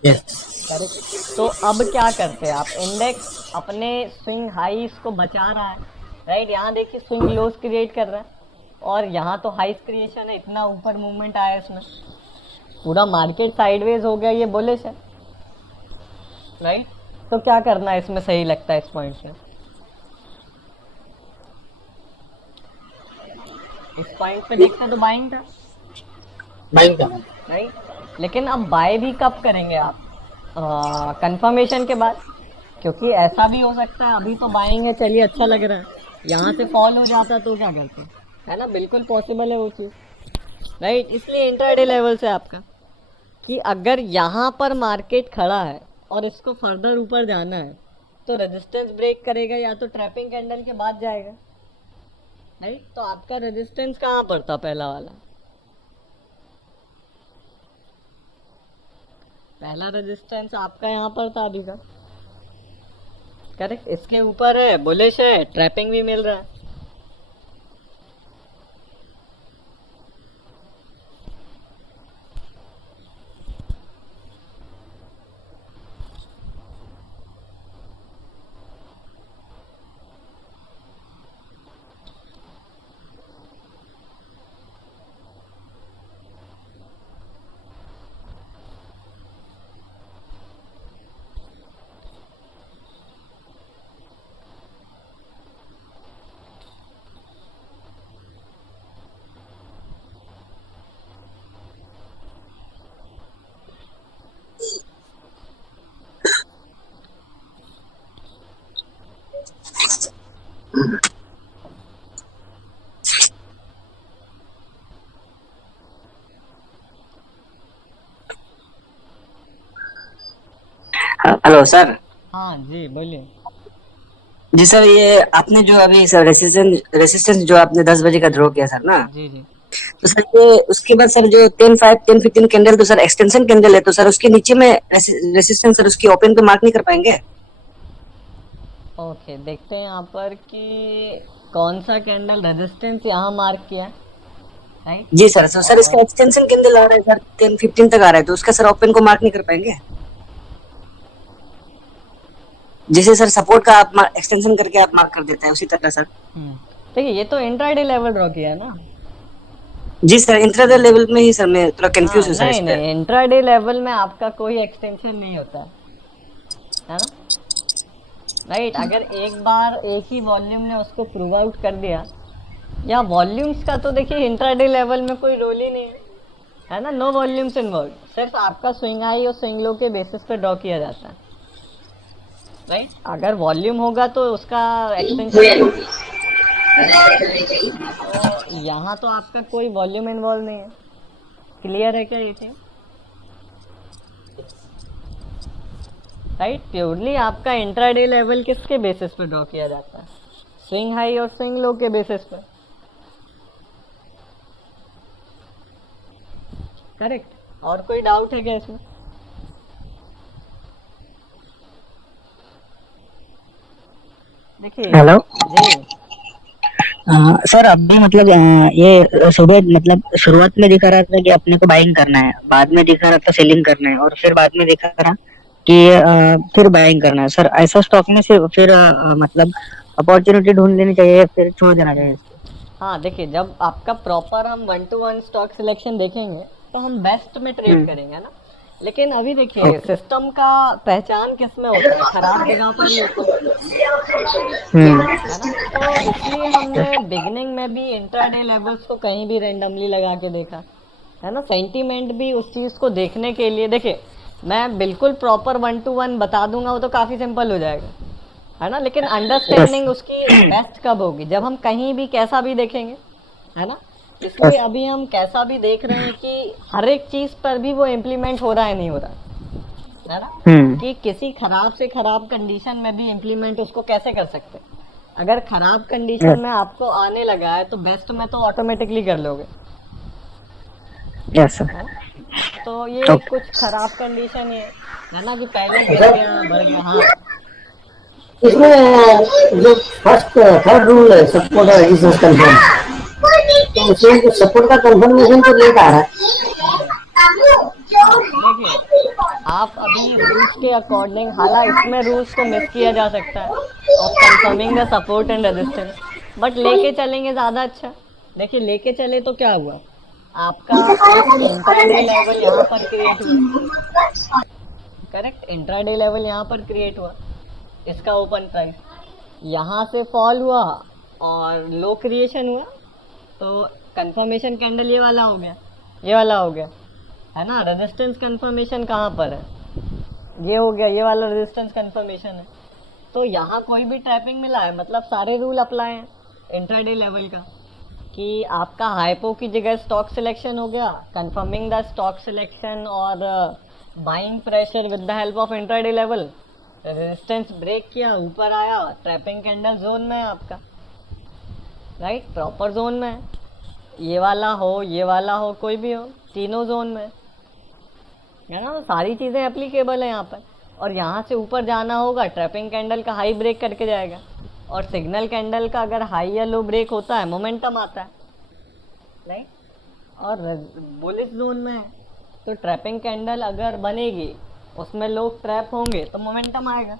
यस करेक्ट। तो अब क्या करते हैं आप, इंडेक्स अपने स्विंग हाईस को बचा रहा है, राइट। यहाँ देखिए स्विंग लोस क्रिएट कर रहा है, और यहाँ तो हाईस क्रिएशन है, इतना ऊपर मूवमेंट आया इसमें, पूरा मार्केट साइडवेज हो गया, ये बुलिश है, राइट। तो क्या करना है इसमें, सही लगता है इस पॉइंट से, इस पॉइंट पे देखते तो बाइंग था, बाइंग करना राइट। लेकिन अब बाय भी कब करेंगे आप, कंफर्मेशन के बाद, क्योंकि ऐसा भी हो सकता है अभी तो बाइंग है, चलिए अच्छा लग रहा है, यहाँ से फॉल हो जाता तो क्या करते, है ना। बिल्कुल पॉसिबल है वो चीज़, राइट। इसलिए इंट्राडे लेवल से आपका कि अगर यहाँ पर मार्केट खड़ा है और इसको फर्दर ऊपर जाना है, तो रेजिस्टेंस ब्रेक करेगा या तो ट्रैपिंग कैंडल के बाद जाएगा, राइट। तो आपका रेजिस्टेंस कहाँ पर था, पहला वाला, पहला रेजिस्टेंस आपका यहाँ पर था अभी का, करेक्ट। इसके ऊपर है, बुलिश है, ट्रैपिंग भी मिल रहा है, हेलो सर। हाँ जी बोलिए। जी सर, ये आपने जो अभी सर रेसिस्टेंस जो आपने 10 बजे का ड्रॉ किया सर ना, जी जी। तो सर ये उसके बाद सर जो 10-5 10-15 कैंडल तो सर एक्सटेंशन कैंडल है, तो सर उसके नीचे में रेसिस्टेंस सर उसकी ओपन पे मार्क नहीं कर पाएंगे? ओके, देखते हैं यहाँ पर कि कौन सा कैंडल रेजिस्टेंस यहाँ मार्क किया है, राइट। जी सर। तो सर इसका और एक्सटेंशन कैंडल आ रहा है सर 10-15 तक आ रहा है, तो उसका सर ओपन को मार्क नहीं कर पाएंगे? जैसे सर सपोर्ट का आप एक्सटेंशन करके आप मार्क कर देते हैं, उसी तरह सर। देखिए ये तो इंट्राडे लेवल ड्रॉ किया है ना। जी सर, इंट्राडे लेवल में ही सर मैं थोड़ा कंफ्यूज हाँ हूँ सर इस नहीं पे। नहीं, इंट्राडे लेवल में आपका कोई एक्सटेंशन नहीं होता है ना, राइट। अगर एक बार एक ही वॉल्यूम ने उसको प्रूव आउट कर दिया, या वॉल्यूम्स का तो देखिए इंट्राडे लेवल में कोई रोल ही नहीं है ना, नो वॉल्यूम्स इन्वॉल्व, सिर्फ आपका स्विंग हाई और स्विंग लो के बेसिस पे ड्रॉ किया जाता है, राइट। अगर वॉल्यूम होगा तो उसका एक्सटेंशन, तो यहाँ तो आपका कोई वॉल्यूम इन्वॉल्व नहीं है। क्लियर है क्या ये चीज, राइट। प्योरली आपका इंट्राडे लेवल किसके बेसिस पे ड्रॉ किया जाता है, स्विंग हाई और स्विंग लो के बेसिस पे, करेक्ट। और कोई डाउट है क्या इसमें? देखिए हेलो। जी। सर अभी मतलब ये सुबह मतलब शुरुआत में दिखा रहा था कि अपने को बाइंग करना है, बाद में दिखा रहा था सेलिंग करना है, और फिर बाद में दिखा रहा कि फिर बाइंग करना है। सर ऐसा स्टॉक में से फिर मतलब अपॉर्चुनिटी ढूंढ लेनी चाहिए या फिर छोड़ देना चाहिए इसको? हाँ देखिए, जब आपका प्रॉपर हम 1-to-1 स्टॉक सिलेक्शन देखेंगे तो हम बेस्ट में ट्रेड करेंगे ना। लेकिन अभी देखिए सिस्टम का पहचान किस में होता है, खराब जगह पर ही होता है ना। तो इसलिए हमने बिगिनिंग में भी इंट्राडे लेवल्स को कहीं भी रेंडमली लगा के देखा है ना, सेंटीमेंट भी उस चीज़ को देखने के लिए। देखिए मैं बिल्कुल प्रॉपर 1-to-1 बता दूंगा, वो तो काफ़ी सिंपल हो जाएगा है ना, लेकिन अंडरस्टैंडिंग उसकी बेस्ट कब होगी, जब हम कहीं भी कैसा भी देखेंगे, है ना। इसलिए अभी हम कैसा भी देख रहे हैं कि हर एक चीज़ पर भी वो इम्प्लीमेंट हो रहा है नहीं हो रहा है ना, कि किसी खराब से खराब कंडीशन में भी इम्प्लीमेंट उसको कैसे कर सकते हैं। अगर खराब कंडीशन में आपको आने लगा है तो बेस्ट में तो ऑटोमेटिकली कर लोगे, यस सर। है ना। तो ये कुछ खराब कंडीशन है ना, कि पहले गिर गया बढ़ गया। हाँ इसमें जो फर्स्ट थर्ड रूल है सपोर्ट और रेजिस्टेंस कंफर्म, तो उसमें जो सपोर्ट का कंफर्मेशन तो लेट आ रहा है। देखिए, आप अभी रूल्स के अकॉर्डिंग, हालांकि इसमें रूल्स को मिस किया जा सकता है of confirming the support and resistance, but लेके चलेंगे ज़्यादा अच्छा। देखिए लेके चले तो क्या हुआ, आपका एक इंट्राडे लेवल यहाँ पर क्रिएट हुआ, करेक्ट। इंट्राडे लेवल यहाँ पर क्रिएट हुआ, इसका ओपन प्राइस यहाँ से फॉल हुआ और लो क्रिएशन हुआ, तो कंफर्मेशन कैंडल ये वाला हो गया, ये वाला हो गया, है ना। रेजिस्टेंस कंफर्मेशन कहाँ पर है, ये हो गया, ये वाला रेजिस्टेंस कंफर्मेशन है। तो यहाँ कोई भी ट्रैपिंग मिला है, मतलब सारे रूल अप्लाई हैं इंट्राडे लेवल का, कि आपका हाइपो की जगह स्टॉक सिलेक्शन हो गया, कंफर्मिंग द स्टॉक सिलेक्शन और buying pressure with the help of intraday level, resistance break किया, ऊपर आया, ट्रैपिंग कैंडल जोन में है आपका, राइट, प्रॉपर जोन में है। ये वाला हो, ये वाला हो, कोई भी हो, तीनों जोन में है ना, सारी चीज़ें एप्लीकेबल है यहाँ पर। और यहाँ से ऊपर जाना होगा, ट्रैपिंग कैंडल का हाई ब्रेक करके जाएगा, और सिग्नल कैंडल का अगर हाई या लो ब्रेक होता है मोमेंटम आता है, राइट। और बुलिश जोन में है तो ट्रैपिंग कैंडल अगर बनेगी, उसमें लोग ट्रैप होंगे तो मोमेंटम आएगा,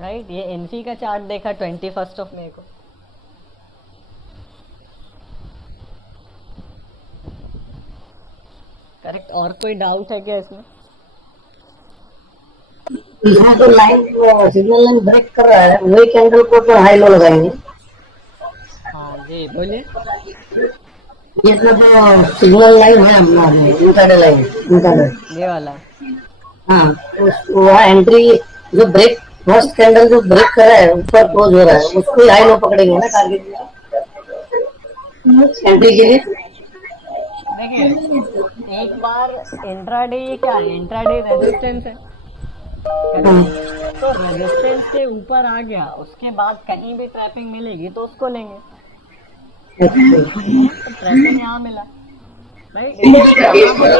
राइट। ये इन्फी का चार्ट देखा 21 मई को, करेक्ट। और कोई डाउट है क्या इसमें? इसमें तो लाइन सिग्नल लाइन ब्रेक कर रहा है, वही कैंडल को तो हाई लो लगाएंगे। हाँ जी बोलिए। इसमें तो सिग्नल लाइन है अपना, इंटरडे लाइन इंटरडे। ये वाला, हाँ, वहाँ एंट्री जो ब्रेक फर्स्ट कैंडल जो ब्रेक कर रहा है, ऊपर क्लोज हो रहा है, उसको ही हाई लो पकड़ेंगे ना टारगेट एंट्री के लिए। देखिए एक बार इंट्राडे, ये क्या है, इंट्राडे रेजिस्टेंस है, correct? तो रेजिस्टेंस के ऊपर आ गया, उसके बाद कहीं भी ट्रैपिंग मिलेगी तो उसको लेंगे, तो ट्रैपिंग यहाँ मिला, राइट? जहाँ ब्रेक हो रहा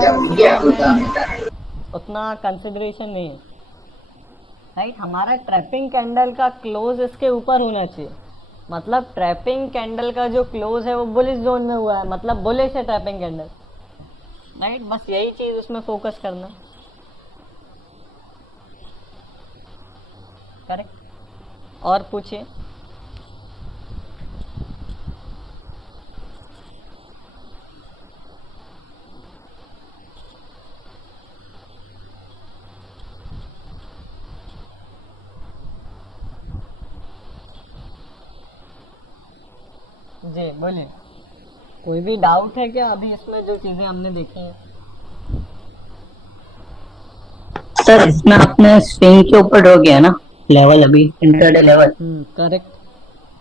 है उसके हमें उतना कंसिडरेशन नहीं है, राइट? हमारा ट्रैपिंग कैंडल का क्लोज इसके ऊपर होना चाहिए, मतलब ट्रैपिंग कैंडल का जो क्लोज है वो बुलिश जोन में हुआ है, मतलब बुलिश है ट्रैपिंग कैंडल, राइट? बस यही चीज उसमें फोकस करना, करेक्ट? और पूछिए। जी बोलिए, कोई भी डाउट है क्या अभी इसमें जो चीजें हमने देखी हैं? सर इसमें आपने स्विंग के ऊपर ड्रॉ किया ना लेवल, अभी इंटरडे लेवल, करेक्ट।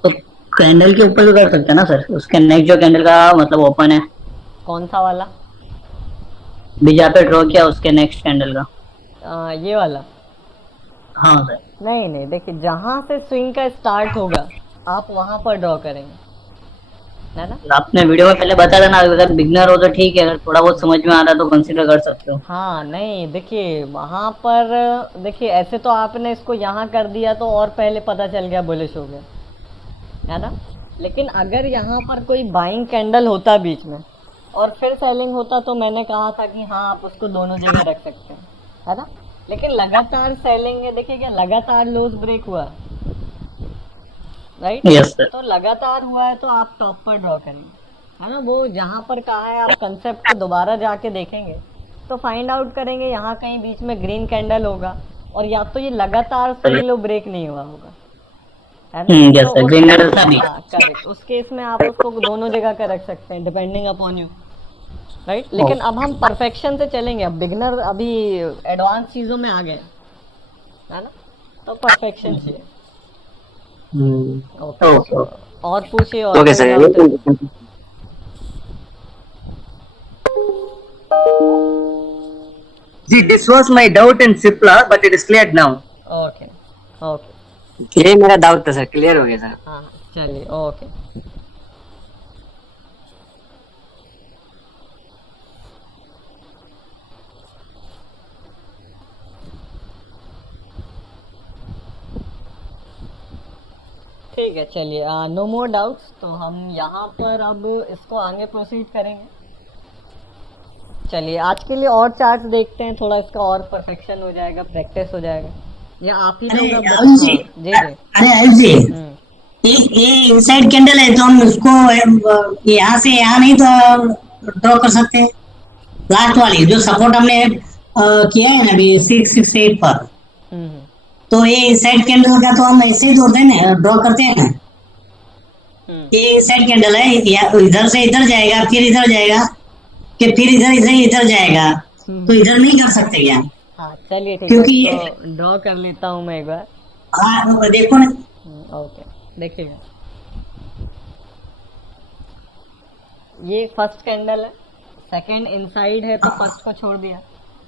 तो कैंडल के ऊपर भी कर सकते हैं ना सर, उसके नेक्स्ट जो कैंडल का मतलब ओपन है, कौन सा वाला? भी जहाँ पे ड्रॉ किया उसके नेक्स्ट कैंडल का। ये वाला? हाँ सर। नहीं नहीं, देखिए जहाँ से स्विंग का स्टार्ट होगा आप वहां पर ड्रॉ करेंगे, है ना? आपने वीडियो में पहले बताया था ना, अगर बिगनर हो तो ठीक है, अगर थोड़ा बहुत समझ में आ रहा है तो कंसीडर कर सकते हो। हाँ नहीं, देखिए वहां पर, देखिए ऐसे तो आपने इसको यहाँ कर दिया तो और पहले पता चल गया बुलिश हो गया, है ना? लेकिन अगर यहाँ पर कोई बाइंग कैंडल होता बीच में और फिर सेलिंग होता तो मैंने कहा था कि हाँ आप उसको दोनों जगह रख सकते हैं, है ना? लेकिन लगातार सेलिंग है, देखिए क्या लगातार लॉस ब्रेक हुआ, राइट? Yes sir. तो लगातार हुआ है तो आप टॉप पर ड्रॉ करेंगे, है ना? वो जहाँ पर कहा है आप कंसेप्ट को दोबारा जाके देखेंगे तो फाइंड आउट करेंगे यहाँ कहीं बीच में ग्रीन कैंडल होगा, और या तो ये लगातार सही लो ब्रेक नहीं हुआ होगा, है ना? yes तो sir, उस- green candle था भी। हाँ, correct। उस केस में आप उसको दोनों जगह का रख सकते हैं डिपेंडिंग अपॉन यू, राइट? लेकिन अब हम परफेक्शन से चलेंगे, अब बिगनर अभी एडवांस चीजों में आ गए, है ना? तो परफेक्शन चाहिए। ओके, और पूछिए, और ओके कोई सर। doubt है? जी, this was my doubt in Cipla but it is cleared now. Okay okay, ये मेरा डाउट था सर, क्लियर हो गया सर। हाँ चलिए, ओके। ठीक है, चलिए, नो मोर डाउट्स, तो हम यहाँ पर अब इसको आगे प्रोसीड करेंगे। चलिए आज के लिए और चार्ट्स देखते हैं, थोड़ा इसका और परफेक्शन हो जाएगा, प्रैक्टिस हो जाएगा, या आप ही लोग अब अरुण जी। हाँ, जी जी। अरे अरुण जी, हम्म, ये इनसाइड कैंडल है तो हम उसको यहाँ से यहाँ नहीं तो ड्रॉ कर सकते हैं। लास्ट वाली जो सपोर्ट हमने किया है ना अभी 668 पर, हम्म, तो ये इनसाइड कैंडल का तो हम ऐसे ही जोड़ते हैं ना, ड्रॉ करते हैं ना। ये इनसाइड कैंडल है, या इधर से इधर जाएगा, फिर इधर जाएगा, कि फिर इधर जाएगा, तो इधर नहीं कर सकते क्या? हाँ चलिए ठीक है, क्योंकि तो ड्रॉ कर लेता हूँ मैं एक बार। हाँ देखो ना, ओके, देखिएगा, ये फर्स्ट कैंडल है, सेकंड इनसाइड है तो फर्स्ट को छोड़ दिया।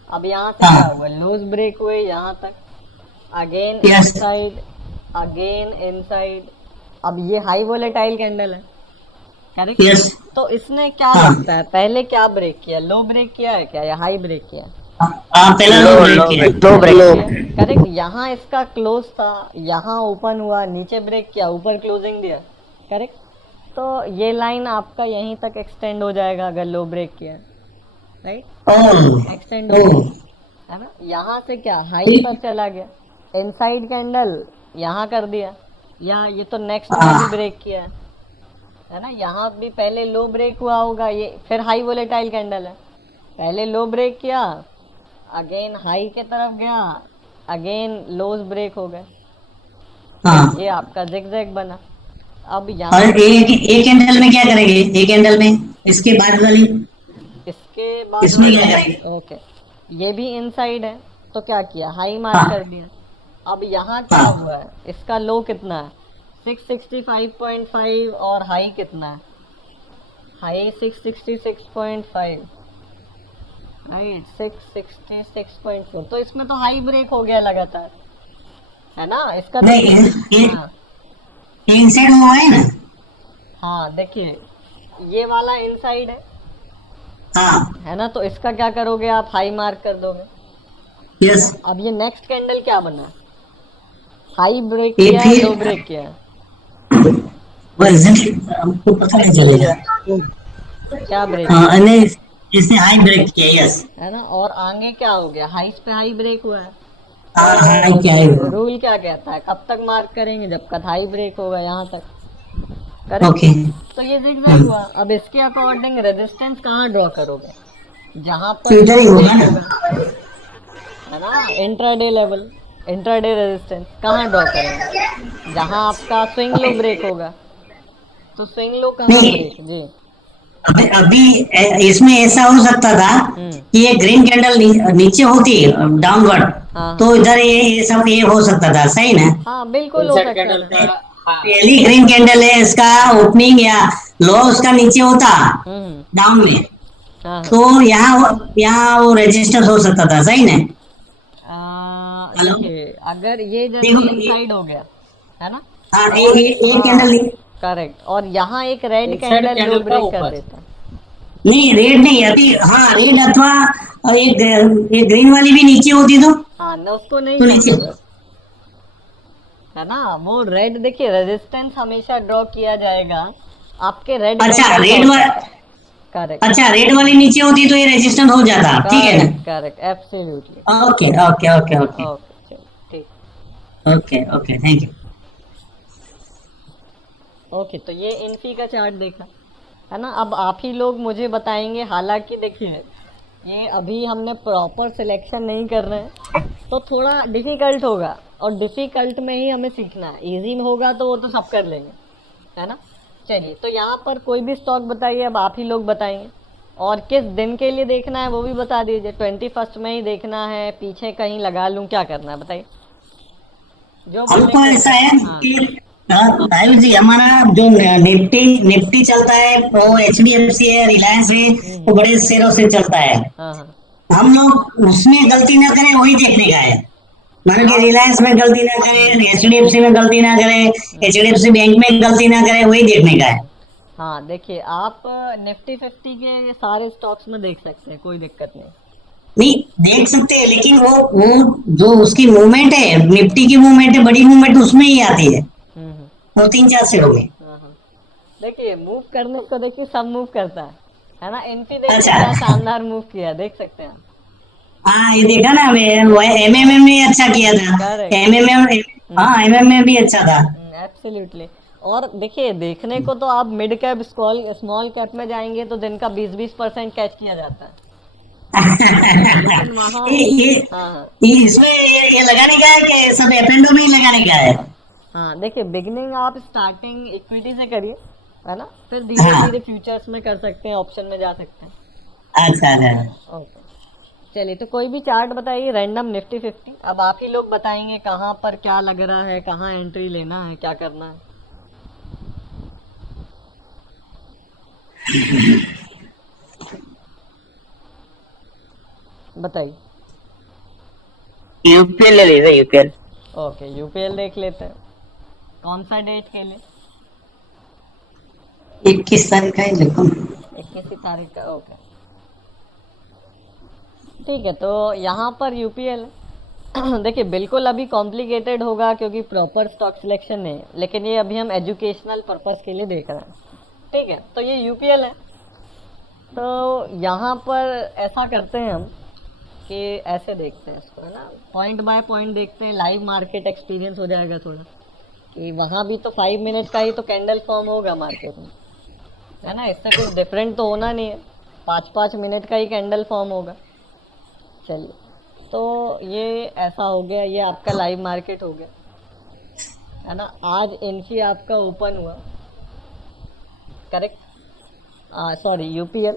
अब यहाँ से क्या हुआ, लूज ब्रेक हुए यहाँ तक, again Yes. Inside, again inside, अब ये हाई वोलेटाइल कैंडल है, करेक्ट? Yes. तो इसने क्या हाँ। लगता है, पहले क्या ब्रेक किया, लो ब्रेक किया है क्या, या हाई ब्रेक किया है? पहला लो ब्रेक किया। करेक्ट, यहाँ इसका क्लोज था, यहाँ ओपन हुआ, नीचे ब्रेक किया, ऊपर क्लोजिंग दिया, करेक्ट? तो ये लाइन आपका यहीं तक एक्सटेंड हो जाएगा अगर लो ब्रेक किया, राइट? एक्सटेंड हो गया, है ना? यहाँ से क्या हाई पर चला गया, इनसाइड कैंडल यहाँ कर दिया, या ये तो नेक्स्ट में भी ब्रेक किया है ना? यहाँ भी पहले लो ब्रेक हुआ होगा, ये फिर हाई वोलेटाइल कैंडल है, पहले लो ब्रेक किया, अगेन हाई के तरफ गया, अगेन लोज ब्रेक हो गए, हाँ, ये आपका जिगजैग बना। अब और यहाँ एक कैंडल में क्या करेंगे, एक कैंडल में इसके बाद वाली इसके बाद इसमें क्या करेंगे? ओके, ये भी इनसाइड है तो क्या किया, हाई मार्क कर दिया। अब यहाँ क्या हुआ है, इसका लो कितना है, 665.5, और हाई कितना है, हाई 666.5, राइट 666.4, तो इसमें तो हाई ब्रेक हो गया लगातार, है ना? इसका नहीं हाँ, इनसाइड हुआ है ना। हाँ देखिए ये वाला इनसाइड हाँ है ना, तो इसका क्या करोगे आप? हाई मार्क कर दोगे। यस। अब ये नेक्स्ट कैंडल क्या बना? हाई ब्रेक ये किया है, फिर लो ब्रेक किया है, बस हमको पता नहीं चलेगा। क्या ब्रेक हाँ किया नहीं, इसने हाई ब्रेक किया, यस। है ना? और आगे क्या हो गया? हाइस पे हाई ब्रेक हुआ है। हाँ हाई क्या है। रूल क्या कहता है? कब तक मार्क करेंगे? जब तक हाई ब्रेक होगा, यहाँ तक। करेक्ट। ओके। तो ये zigzag हुआ। अब इसके अकॉर्डिंग रेजिस्टेंस कहाँ ड्रॉ करोगे? जहाँ तो पर इधर ही होगा ब्रेक ना। होगा, है ना? इंट्राडे लेवल, इंट्राडे रेजिस्टेंस कहाँ ड्रॉ करेंगे? जहाँ आपका स्विंग लो ब्रेक होगा। तो स्विंग लो कहाँ नहीं ब्रेक? जी। अभी अभी इसमें ऐसा हो सकता था कि ये ग्रीन कैंडल नीचे होती डाउनवर्ड, हाँ तो इधर ये सब ये हो सकता था, सही ना। हाँ बिल्कुल हो इनसाइड सकता कैंडल था। का, हाँ पहली ग्रीन कैंडल है, इसका ओपनिंग या लो उसका नीचे होता हम्म। डाउन में, हाँ हाँ। तो यहाँ वो रेजिस्टेंस हो सकता था, सही ना। हेलो। देखिए अगर ये जैसे देखो इनसाइड हो गया, है ना? हाँ और ये हाँ कैंडल करेक्ट, और यहाँ एक रेड इनसाइड कैंडल लो कैंडल का ब्रेक कर ऊपर। देता। नहीं, रेड नहीं अभी, हाँ रेड अथवा एक ग्रीन वाली भी नीचे होती हाँ ना, उसको नहीं तो नीचे। करना बस, है ना? वो रेड देखिए, रेजिस्टेंस हमेशा ड्रॉ किया जाएगा आपके रेड अच्छा कैंडल रेड का। वाला, करेक्ट अच्छा रेड वाली नीचे होती तो ये रेजिस्टेंस हो जाता, ठीक है करेक्ट करेक्ट, एब्सोल्युटली। ना। Okay okay okay okay okay चलो ठीक। Okay okay, thank you. Okay, तो ये इन्फी का चार्ट देखा, है ना? अब आप ही लोग मुझे बताएंगे, हालांकि देखिए ये अभी हमने प्रॉपर सिलेक्शन नहीं कर रहे हैं, तो थोड़ा डिफिकल्ट होगा, और डिफिकल्ट में ही हमें सीखना है। इजी में होगा तो वो तो सब कर लेंगे, है ना? चलिए, तो यहाँ पर कोई भी स्टॉक बताइए, अब आप ही लोग बताएंगे, और किस दिन के लिए देखना है वो भी बता दीजिए। 21 में ही देखना है, पीछे कहीं लगा लूँ, क्या करना है बताइए? जो हमको बोलेंगे। ऐसा है हाँ कि भाई जी, हमारा जो निफ्टी निफ्टी चलता है वो HDFC है, रिलायंस है, वो बड़े शेयरों से चलता है। हाँ हाँ हम लोग उसमें गलती ना करें, वही देखने का है। मतलब कि रिलायंस में गलती ना करें, HDFC में गलती ना करें, HDFC बैंक में गलती ना करें, वही देखने का है। हाँ। देखिए आप निफ्टी 50 के सारे स्टॉक्स में देख सकते हैं, कोई दिक्कत नहीं। नहीं देख सकते हैं, लेकिन वो जो उसकी मूवमेंट है, निफ्टी की मूवमेंट है, बड़ी मूवमेंट उसमें ही आती है। हम्म। वो 3-4 शेयरों में। हाँ हाँ। देखिए मूव करने को देखिए सब मूव करता है ना? इनफी देखिए अच्छा। क्या शानदार मूव किया, देख सकते हैं। हाँ ये देखा ना, MMM ने अच्छा किया था। करेक्ट। MMM, हाँ MMM भी अच्छा था। एब्सोल्युटली। और देखिए देखने को तो आप मिड कैप स्मॉल कैप में जाएंगे तो दिन का 20-20% कैच किया जाता है, लेकिन वहाँ ये हाँ हाँ इसमें ये लगाने का है कि सब F&O में ही लगाने का है। हाँ। देखिए बिगनिंग आप स्टार्टिंग इक्विटी से करिए, है ना? फिर धीरे हाँ धीरे फ्यूचर्स में कर सकते हैं, ऑप्शन में जा सकते हैं। अच्छा अच्छा। ओके चलिए, तो कोई भी चार्ट बताइए, रैंडम निफ्टी 50। अब आप ही लोग बताएंगे कहाँ पर क्या लग रहा है, कहाँ एंट्री लेना है, क्या करना है। बताइए। यूपीएल ले लीजिए, यूपीएल। ओके यूपीएल देख लेते हैं। कौन सा डेट के लिए? 21 तारीख का ही लिखो। 21 तारीख का। ओके ठीक है, तो यहाँ पर यूपीएल देखिए बिल्कुल अभी कॉम्प्लिकेटेड होगा क्योंकि प्रॉपर स्टॉक सिलेक्शन नहीं है, लेकिन ये अभी हम एजुकेशनल पर्पस के लिए देख रहे हैं। ठीक है, तो ये यूपीएल है। तो यहाँ पर ऐसा करते हैं हम कि ऐसे देखते हैं इसको, है ना? पॉइंट बाय पॉइंट देखते हैं, लाइव मार्केट एक्सपीरियंस हो जाएगा थोड़ा, कि वहाँ भी तो 5 मिनट का ही तो कैंडल फॉर्म होगा मार्केट में, है ना? इससे कुछ डिफरेंट तो होना नहीं है, 5-5 मिनट का ही कैंडल फॉर्म होगा। चलिए, तो ये ऐसा हो गया, ये आपका लाइव मार्केट हो गया, है ना? आज इनकी आपका ओपन हुआ, करेक्ट? Sorry UPL.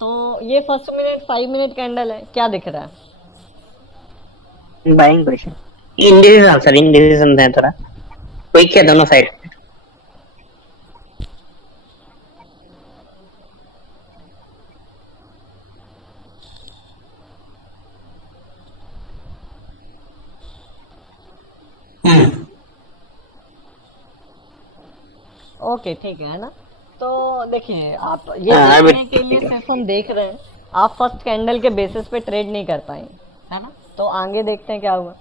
तो ये फर्स्ट मिनट 5 मिनट कैंडल है, क्या दिख रहा है? Buying position, indecision sir, indecision है थोड़ा, क्विक है दोनों साइड। ओके ठीक है ना। तो देखिए आप ये हाँ, देखने के लिए सिर्फ हम देख रहे हैं, आप फर्स्ट कैंडल के बेसिस पे ट्रेड नहीं कर पाएंगे, है ना। तो आगे देखते हैं क्या हुआ।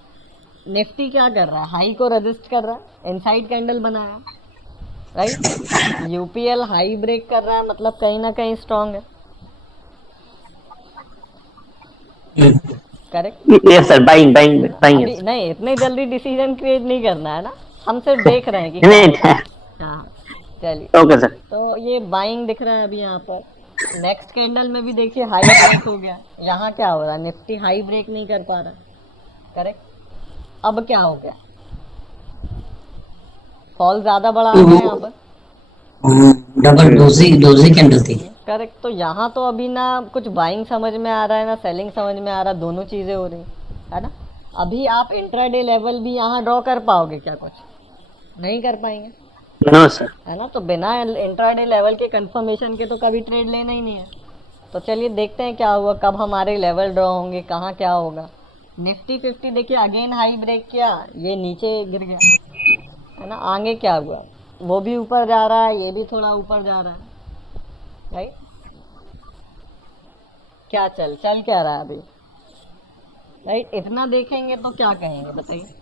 निफ्टी क्या कर रहा है, हाई को रजिस्ट कर रहा है, इनसाइड कैंडल बनाया, राइट। यूपीएल हाई ब्रेक कर रहा है, मतलब कहीं ना कहीं स्ट्रांग है, correct. Yes sir, buying buying buying अभी नहीं, इतने जल्दी डिसीजन क्रिएट नहीं करना है ना, हम सिर्फ देख रहे हैं कि नहीं क्या होगा। हाँ चलिए, ओके सर। तो ये बाइंग दिख रहा है अभी यहाँ पर। नेक्स्ट कैंडल में भी देखिए हाई ब्रेक हो गया, यहाँ क्या हो रहा है, निफ्टी हाई ब्रेक नहीं कर पा रहा, करेक्ट। अब क्या हो गया, फॉल ज्यादा बड़ा आ गया यहाँ पर, डबल डोजी कैंडल थी। करेक्ट। तो यहाँ तो अभी ना कुछ बाइंग समझ में आ रहा है ना सेलिंग समझ में आ रहा है, दोनों चीजें हो रही है ना। अभी आप इंट्राडे लेवल भी यहाँ ड्रॉ कर पाओगे क्या, कुछ नहीं कर पाएंगे, नो सर। है ना। तो बिना इंट्राडे लेवल के कंफर्मेशन के तो कभी ट्रेड लेना ही नहीं है। तो चलिए देखते हैं क्या हुआ, कब हमारे लेवल ड्रॉ होंगे, कहाँ क्या होगा। निफ्टी 50 देखिए अगेन हाई ब्रेक किया, ये नीचे गिर गया, है ना। आगे क्या हुआ, वो भी ऊपर जा रहा है, ये भी थोड़ा ऊपर जा रहा है, राइट। क्या चल क्या रहा है अभी, राइट। इतना देखेंगे तो क्या कहेंगे बताइए,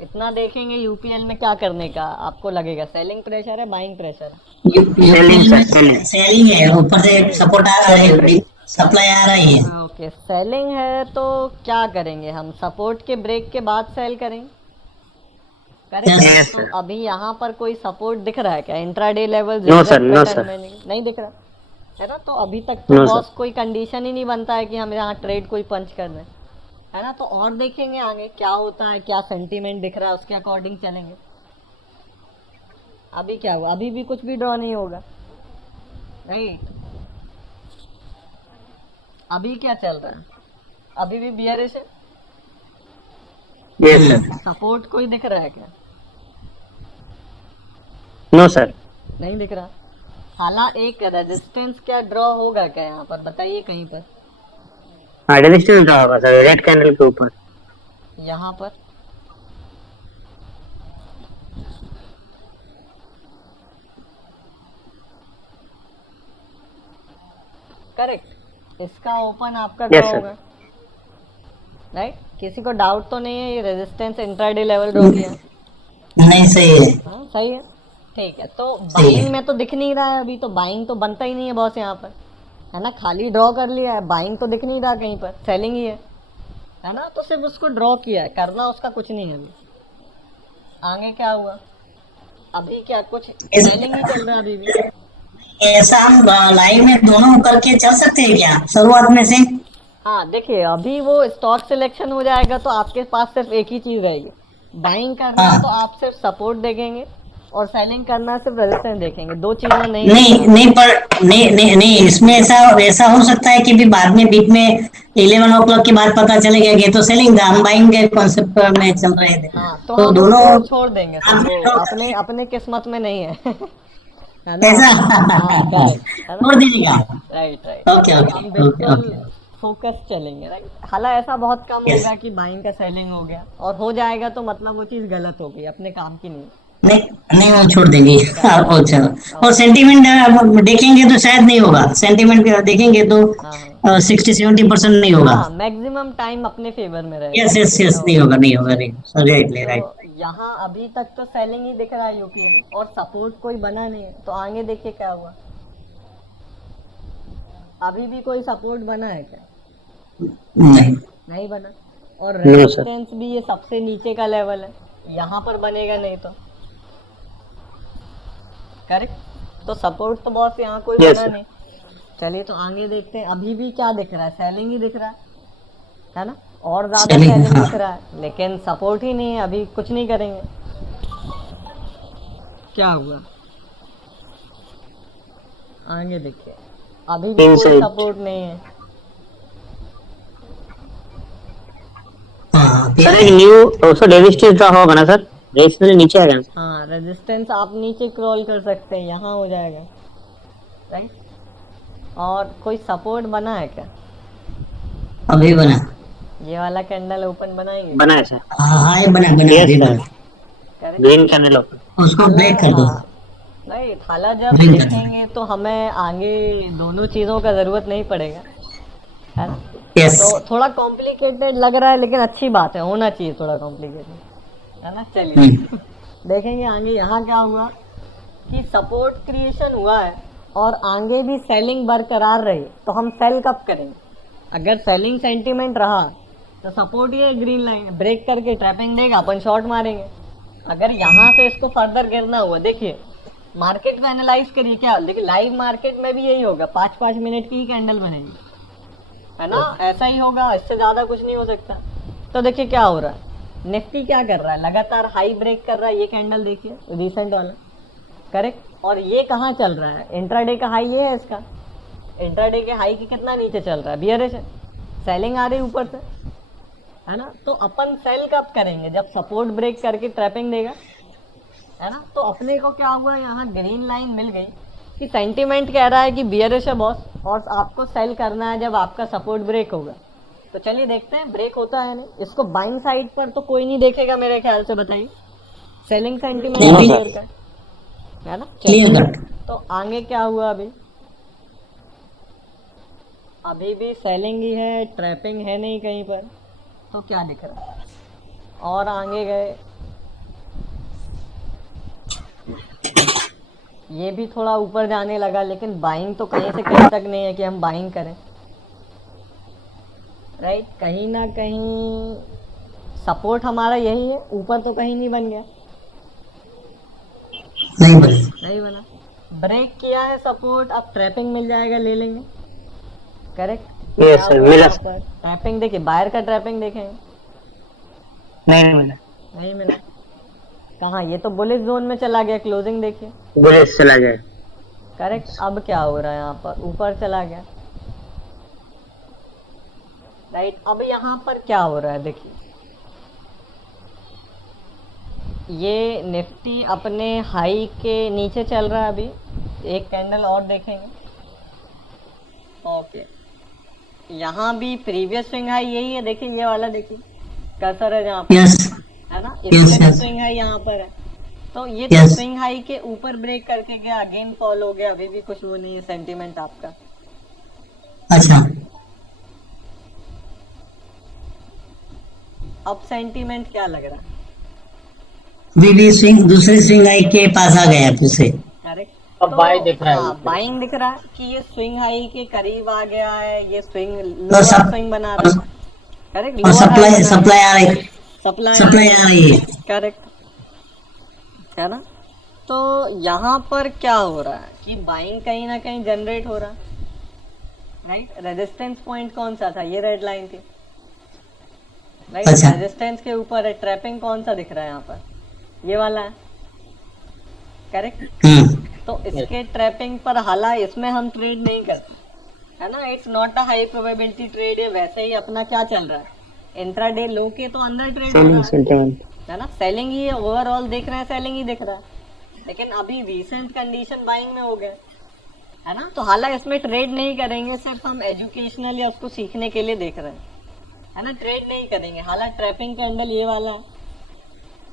इतना देखेंगे यूपीएल में क्या करने का आपको लगेगा, सेलिंग प्रेशर है बाइंग प्रेशर है। सेलिंग है, ऊपर से सपोर्ट आ रहा है, सप्लाई आ रही है। ओके सेलिंग है तो क्या करेंगे हम, सपोर्ट के ब्रेक के बाद सेल करेंगे, करेक्ट। Yes, तो sir. अभी यहाँ पर कोई सपोर्ट दिख रहा है क्या, intraday level No, sir, no, sir. नहीं दिख रहा है ना। तो अभी तक तो No, बॉस sir. कोई कंडीशन ही नहीं बनता है कि हम यहाँ ट्रेड कोई पंच कर रहे हैं, है ना। तो और देखेंगे आगे क्या होता है, क्या सेंटीमेंट दिख रहा है, उसके अकॉर्डिंग चलेंगे। अभी क्या हुआ, अभी भी कुछ भी ड्रॉ नहीं होगा, नहीं। अभी क्या चल रहा है, अभी भी बियरिश है, यस सर। सपोर्ट कोई दिख रहा है क्या, नो सर। नहीं दिख रहा। हालांकि एक रेजिस्टेंस क्या ड्रॉ होगा क्या यहाँ पर, बताइए कहीं पर, हाँ रेजिस्टेंस ड्रॉ होगा सर, रेड कैंडल के ऊपर। यहाँ पर करेक्ट, इसका ओपन आपका ड्रॉ Yes, sir. होगा, राइट। किसी को डाउट तो नहीं है ये रेजिस्टेंस इंट्राडे लेवल ड्रॉ किया, नहीं सही है। हाँ सही है, ठीक है। तो सही है। बाइंग में तो दिख नहीं रहा है अभी, तो बाइंग तो बनता ही नहीं है बॉस यहाँ पर, है ना। खाली ड्रॉ कर लिया है, बाइंग तो दिख नहीं रहा कहीं पर, सेलिंग ही है ना। तो सिर्फ उसको ड्रॉ किया है, करना उसका कुछ नहीं है अभी। आगे क्या हुआ, अभी क्या कुछ सेलिंग ही चल रहा है अभी भी। ऐसा हम लाइव में दोनों करके चल सकते हैं क्या शुरुआत में से? हाँ देखिए, अभी वो स्टॉक सिलेक्शन हो जाएगा तो आपके पास सिर्फ एक ही चीज रहेगी, बाइंग करना है तो आप सिर्फ सपोर्ट देखेंगे, और सेलिंग करना है सिर्फ रेजिस्टेंस देखेंगे, दो चीजें नहीं। नहीं पर नहीं इसमें ऐसा हो सकता है कि भी बाद में बीच में 11 o'clock के बाद पता चलेगा कि तो सेलिंग था, हम बाइंग के कॉन्सेप्ट में चल रहे थे। हाँ तो तो हम दोनों उसको छोड़ देंगे, तो अपने अपने किस्मत में नहीं है है ना। ऐसा हाँ correct, है ना? छोड़ दीजिएगा। राइट राइट, ओके हम ओके बिल्कुल ओके। फोकस चलेंगे, राइट। हालांकि ऐसा बहुत कम Yes. होगा कि बाइंग का सेलिंग हो गया, और हो जाएगा तो मतलब वो चीज गलत हो गई, अपने काम की नहीं। नहीं वो छोड़ देंगे। अच्छा, और सेंटीमेंट देखेंगे तो शायद नहीं होगा, सेंटीमेंट देखेंगे तो हाँ 60-70% नहीं होगा। हाँ, मैक्सिमम टाइम अपने फेवर में रहेगा। यस नहीं होगा नहीं राइट। तो यहाँ अभी तक तो सेलिंग ही दिख रहा है यूपी में, और सपोर्ट कोई बना नहीं है। तो आगे देखिए क्या हुआ, अभी भी कोई सपोर्ट बना है क्या, नहीं बना। और No, sir. रेजिस्टेंस भी ये सबसे नीचे का लेवल है, यहाँ पर बनेगा नहीं तो, करेक्ट। तो सपोर्ट तो बॉस यहाँ कोई Yes, बना sir. नहीं। चलिए तो आगे देखते हैं, अभी भी क्या दिख रहा है, सेलिंग ही दिख रहा है ना, और ज्यादा Selling, सेलिंग हाँ। दिख रहा है, लेकिन सपोर्ट ही नहीं है। अभी कुछ नहीं करेंगे, क्या हुआ आगे देखिए, अभी भी कोई Inside. सपोर्ट नहीं है। सर एक न्यू उसको रेजिस्टेंस ड्रॉ होगा ना सर, रेजिस्टेंस नीचे आएगा ना? हाँ रेजिस्टेंस आप नीचे क्रॉल कर सकते हैं, यहाँ हो जाएगा, राइट। और कोई सपोर्ट बना है क्या, अभी बना। ये वाला कैंडल ओपन बनाएंगे, बना है सर। हाँ ये बना Yes, अभी sir. बना। Green candle open. उसको ब्रेक कर दो। हाँ, नहीं थाला जब Green कर दो। देखेंगे तो हमें आगे दोनों चीज़ों का ज़रूरत नहीं पड़ेगा, है ना। यस। तो थोड़ा कॉम्प्लिकेटेड लग रहा है लेकिन अच्छी बात है, होना चाहिए थोड़ा कॉम्प्लिकेटेड, है ना। चलिए देखेंगे आगे यहाँ क्या हुआ कि सपोर्ट क्रिएशन हुआ है और आगे भी सेलिंग बरकरार रही, तो हम सेल कब करेंगे? अगर सेलिंग सेंटीमेंट रहा तो सपोर्ट ये ग्रीन लाइन ब्रेक करके ट्रैपिंग देगा, अपन शॉर्ट मारेंगे। अगर यहाँ से इसको फर्दर गिरना हुआ, देखिए मार्केट में एनालाइज करिए क्या, देखिए लाइव मार्केट में भी यही होगा, 5-5 मिनट की ही कैंडल बनेगी, है ना, ऐसा ही होगा, इससे ज़्यादा कुछ नहीं हो सकता। तो देखिए क्या हो रहा है, निफ्टी क्या कर रहा है, लगातार हाई ब्रेक कर रहा है, ये कैंडल देखिए रिसेंट वाला, करेक्ट। और ये कहाँ चल रहा है, इंट्राडे का हाई ये है इसका, इंट्राडे के हाई के कितना नीचे चल रहा है, बियरिश है, सेलिंग आ रही है ऊपर से, है ना। तो अपन सेल कब करेंगे, जब सपोर्ट ब्रेक करके ट्रैपिंग देगा, है ना। तो अपने को क्या हुआ, यहाँ ग्रीन लाइन मिल गई कि सेंटीमेंट कह रहा है कि बियरिश है बॉस, और आपको सेल करना है जब आपका सपोर्ट ब्रेक होगा। तो चलिए देखते हैं ब्रेक होता है नहीं। इसको बाइंग साइड पर तो कोई नहीं देखेगा मेरे ख्याल से, बताइए, सेलिंग सेंटीमेंट क्लियर का है ना। Clear cut. तो आगे क्या हुआ, अभी भी सेलिंग ही है, ट्रैपिंग है नहीं कहीं पर, तो क्या दिख रहा है, और आगे गए, ये भी थोड़ा ऊपर जाने लगा, लेकिन बाइंग तो कहीं से कहीं तक नहीं है कि हम बाइंग करें, राइट। कहीं ना कहीं सपोर्ट हमारा यही है, ऊपर तो कहीं नहीं बन गया, नहीं बने। नहीं बना, ब्रेक किया है सपोर्ट, अब ट्रैपिंग मिल जाएगा, ले लेंगे, करेक्ट। Yes, sir, मिला। ट्रैपिंग देखिए, बाहर का ट्रैपिंग देखेंगे, नहीं मिला, नहीं मिला, कहाँ, ये तो बुलिश जोन में चला गया, क्लोजिंग देखिए, बुलिश चला गया। करेक्ट। अब क्या हो रहा है, यहाँ पर ऊपर चला गया, राइट। अब यहाँ पर क्या हो रहा है, देखिए ये निफ्टी अपने हाई के नीचे चल रहा है, अभी एक कैंडल और देखेंगे, ओके। यहाँ भी प्रीवियस स्विंग हाई यही है, देखिए ये वाला, देखिए कर्सर है जहाँ पर, यस। है ना, इसमें भी yes. स्विंग हाई यहाँ पर है, तो ये तो Yes. स्विंग हाई के ऊपर ब्रेक करके गया, अगेन फॉल हो गया, अभी भी कुछ वो नहीं है सेंटीमेंट आपका। अच्छा। अब सेंटीमेंट क्या लग रहा है, भी स्विंग दूसरे स्विंग हाई के पास आ गया फिर से। करेक्ट। अब बाय दिख रहा है हाँ, ऊपर। बाइंग दिख रहा है कि ये स्विंग हाई के करीब आ गया है, ये स्विंग और लोअर सब- स्विंग बना रहा है, करेक्ट। और सप्लाई सप्लाई आ रही सप्लाई आ रही है। करेक्ट, है ना। तो यहाँ पर क्या हो रहा है कि बाइंग कहीं ना कहीं जनरेट हो रहा है, राइट। रेजिस्टेंस पॉइंट कौन सा था, ये रेड लाइन थी, राइट। अच्छा। रेजिस्टेंस के ऊपर है, ट्रैपिंग कौन सा दिख रहा है यहाँ पर, ये वाला है, करेक्ट। तो इसके ट्रैपिंग पर हालांकि इसमें हम ट्रेड नहीं करते, है ना, it's not a high probability trade है। वैसे ही अपना क्या चल रहा है, इंट्राडे लो के तो अंदर ट्रेड हो रहा है ना, सेलिंग ही है, ओवरऑल देख रहे हैं सेलिंग ही दिख रहा है, लेकिन अभी रीसेंट कंडीशन बाइंग में हो गए, है ना। तो हालांकि इसमें ट्रेड नहीं करेंगे, सिर्फ हम एजुकेशनल या उसको सीखने के लिए देख रहे हैं, है ना, ट्रेड नहीं करेंगे। हालांकि ट्रैपिंग कैंडल ये वाला,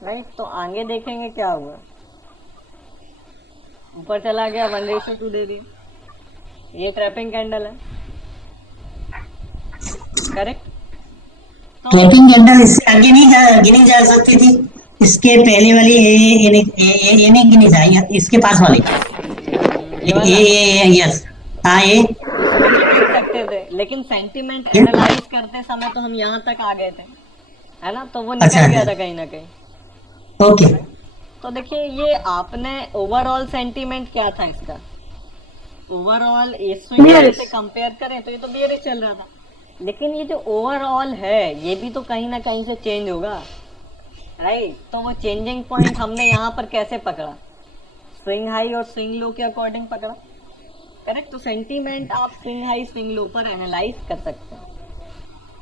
राइट। तो आगे देखेंगे क्या हुआ, ऊपर चला गया, 1:2 दे दिए, ये ट्रैपिंग कैंडल है, करेक्ट। ट्रैपिंग कैंडल इससे आगे नहीं गिनी जा सकती थी, इसके पहले वाली ये नहीं गिनी जा, इसके पास वाली ये वाला यस। हाँ ये गिन सकते थे, लेकिन सेंटीमेंट एनालाइज करते समय तो हम यहाँ तक आ गए थे, है ना, तो वो निकल अच्छा, गया था कहीं ना कहीं। ओके। तो देखिए ये आपने ओवरऑल सेंटीमेंट क्या था इसका, ओवरऑल इस स्विंग से कंपेयर करें तो ये तो बेयरिश चल रहा था, लेकिन ये जो ओवरऑल है ये भी तो कहीं ना कहीं से चेंज होगा, राइट। तो वो चेंजिंग पॉइंट हमने यहाँ पर कैसे पकड़ा, स्विंग हाई और स्विंग लो के अकॉर्डिंग पकड़ा, करेक्ट। तो सेंटीमेंट आप स्विंग हाई स्विंग लो पर एनालाइज कर सकते हैं,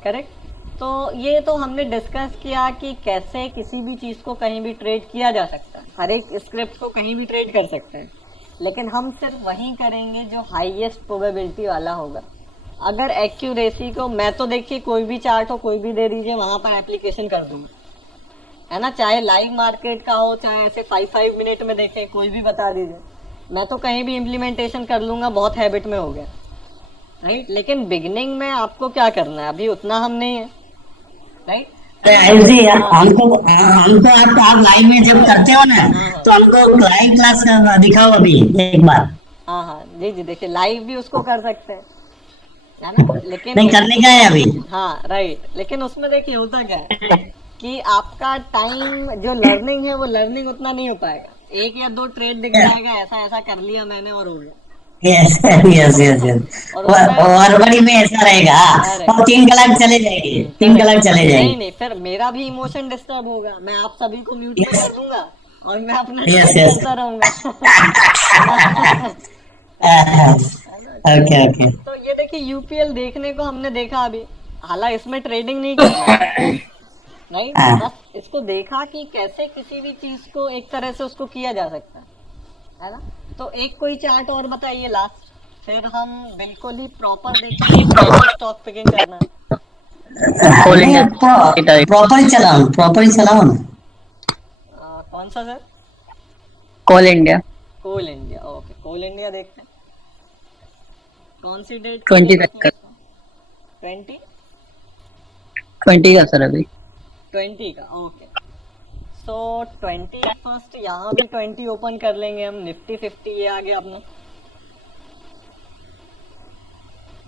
करेक्ट। तो ये तो हमने डिस्कस किया कि कैसे किसी भी चीज़ को कहीं भी ट्रेड किया जा सकता है, हर एक स्क्रिप्ट को कहीं भी ट्रेड कर सकते हैं, लेकिन हम सिर्फ वही करेंगे जो हाईएस्ट प्रोबेबिलिटी वाला होगा। अगर एक्यूरेसी को मैं तो देखिए कोई भी चार्ट हो कोई भी दे दीजिए वहाँ पर एप्लीकेशन कर दूंगा, है ना, चाहे लाइव मार्केट का हो चाहे ऐसे 5 मिनट में देखें, कोई भी बता दीजिए, मैं तो कहीं भी इम्प्लीमेंटेशन कर लूंगा, बहुत हैबिट में हो गया, राइट। लेकिन बिगनिंग में आपको क्या करना है, अभी उतना हम नहीं है, राइट। आयुष जी, हमको आप लाइव में जब करते हो ना, तो हमको लाइव क्लास दिखाओ अभी एक बार। हाँ हाँ जी जी, देखिए लाइव भी उसको कर सकते हैं, है ना, लेकिन नहीं करने का है अभी। हाँ राइट, लेकिन उसमें देखिए होता क्या है कि आपका टाइम जो लर्निंग है वो लर्निंग उतना नहीं हो पाएगा, 1 या 2 ट्रेड दिख जाएगा, ऐसा ऐसा कर लिया मैंने और हो गया, यस यस यस यस, और उसमें और बड़ी में ऐसा रहेगा, और 3 कलाक चले जाएगी, 3 कलाक चले नहीं जाएगी। नहीं, फिर मेरा भी इमोशन डिस्टर्ब होगा, मैं आप सभी को म्यूट पे कर दूंगा और मैं अपना यस ट्रेड यस, करता रहूंगा। Okay okay. तो ये देखिए यूपीएल देखने को हमने देखा अभी, हालांकि इसमें ट्रेडिंग नहीं करना है, नहीं, बस इसको देखा कि कैसे किसी भी चीज को एक तरह से उसको किया जा सकता है ना। तो एक कोई चार्ट और बताइए लास्ट, फिर हम बिल्कुल ही प्रॉपर देखेंगे कैसे स्टॉक पिकिंग करना है। प्रॉपर ही चलाओ ना। कौन सा सर? कोल इंडिया कोल इंडिया, ओके कोल इंडिया देखते हैं, कौन सी डेट 20 तक का, 20 का सर अभी 20 का, ओके। सो 21 यहाँ भी 20 ओपन कर लेंगे हम, निफ्टी 50 ये आ गया अपना,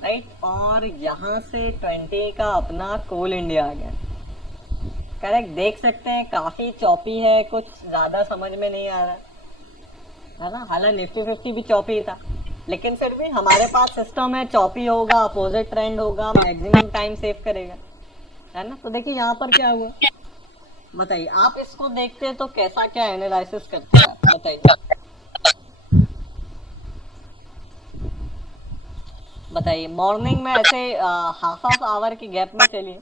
राइट, और यहाँ से 20 का अपना कोल इंडिया आ गया, करेक्ट। देख सकते हैं काफी चॉपी है, कुछ ज्यादा समझ में नहीं आ रहा है ना, हालांकि निफ्टी 50 भी चॉपी था, लेकिन फिर भी हमारे पास सिस्टम है, चॉपी होगा, अपोजिट ट्रेंड होगा, मैक्सिमम टाइम सेव करेगा, है ना। तो देखिए यहाँ पर क्या हुआ, बताइए आप इसको देखते हैं तो कैसा क्या एनालिसिस करते हैं, बताइए बताइए। मॉर्निंग में ऐसे हाफ आवर की गैप में चलिए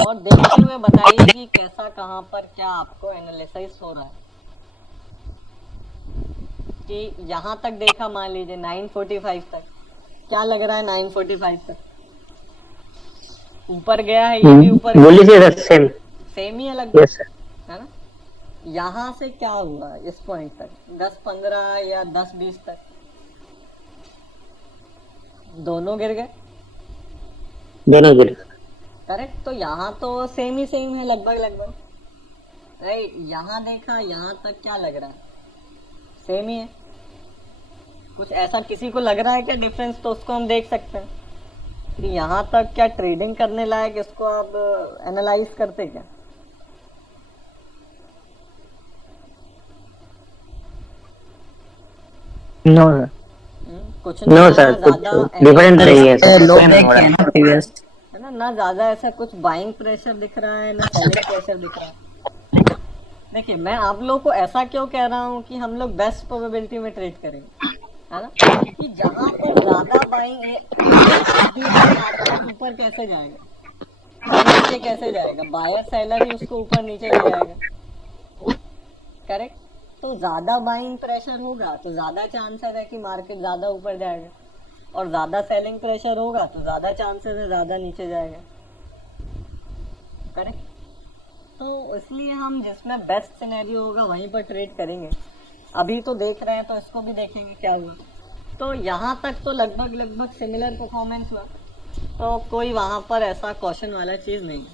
और देखते हुए बताइए कि कैसा कहाँ पर क्या आपको एनालिसिस हो रहा है, कि यहाँ तक देखा, मान लीजिए 9:45 तक, क्या लग रहा है 9:45 तक ऊपर गया है, ये भी ऊपर बोलिए सर, सेम ही है लगभग, यस सर, है ना। यहाँ से क्या हुआ इस पॉइंट तक, 10-15 या 10-20 तक, दोनों गिर गए, दोनों गिर, करेक्ट। तो यहाँ तो सेम है लगभग, राइट। यहाँ देखा, यहाँ तक क्या लग रहा है, सेम ही है, कुछ ऐसा किसी को लग रहा है क्या डिफरेंस, तो उसको हम देख सकते हैं कि यहाँ तक क्या ट्रेडिंग करने लायक, इसको आप एनालाइज करते क्या? नो कुछ नो सर, कुछ डिफरेंट नहीं है सर, लोग देखे हैं ना प्रीवियस, है ना ज्यादा ऐसा कुछ बाइंग प्रेशर दिख रहा है ना सेलिंग प्रेशर दिख रहा है। देखिए मैं आप लोगों को ऐसा क्यों कह रहा हूँ कि हम लोग बेस्ट प्रोबेबिलिटी में ट्रेड करेंगे, है ना, कि जहाँ पर ज्यादा बाइंग है मार्केट ऊपर कैसे जाएगा, नीचे कैसे जाएगा, बायर सेलर ही उसको ऊपर नीचे ले जाएगा, करेक्ट। तो ज्यादा बाइंग प्रेशर होगा तो ज्यादा चांसेस है कि मार्केट ज्यादा ऊपर जाएगा, और ज्यादा सेलिंग प्रेशर होगा तो ज्यादा चांसेस है ज्यादा नीचे जाएगा, करेक्ट। तो इसलिए हम जिसमें बेस्ट सिनेरियो होगा वहीं पर ट्रेड करेंगे। अभी तो देख रहे हैं तो इसको भी देखेंगे क्या हुआ। तो यहाँ तक तो लगभग सिमिलर परफॉर्मेंस हुआ, तो कोई वहाँ पर ऐसा क्वेश्चन वाला चीज़ नहीं,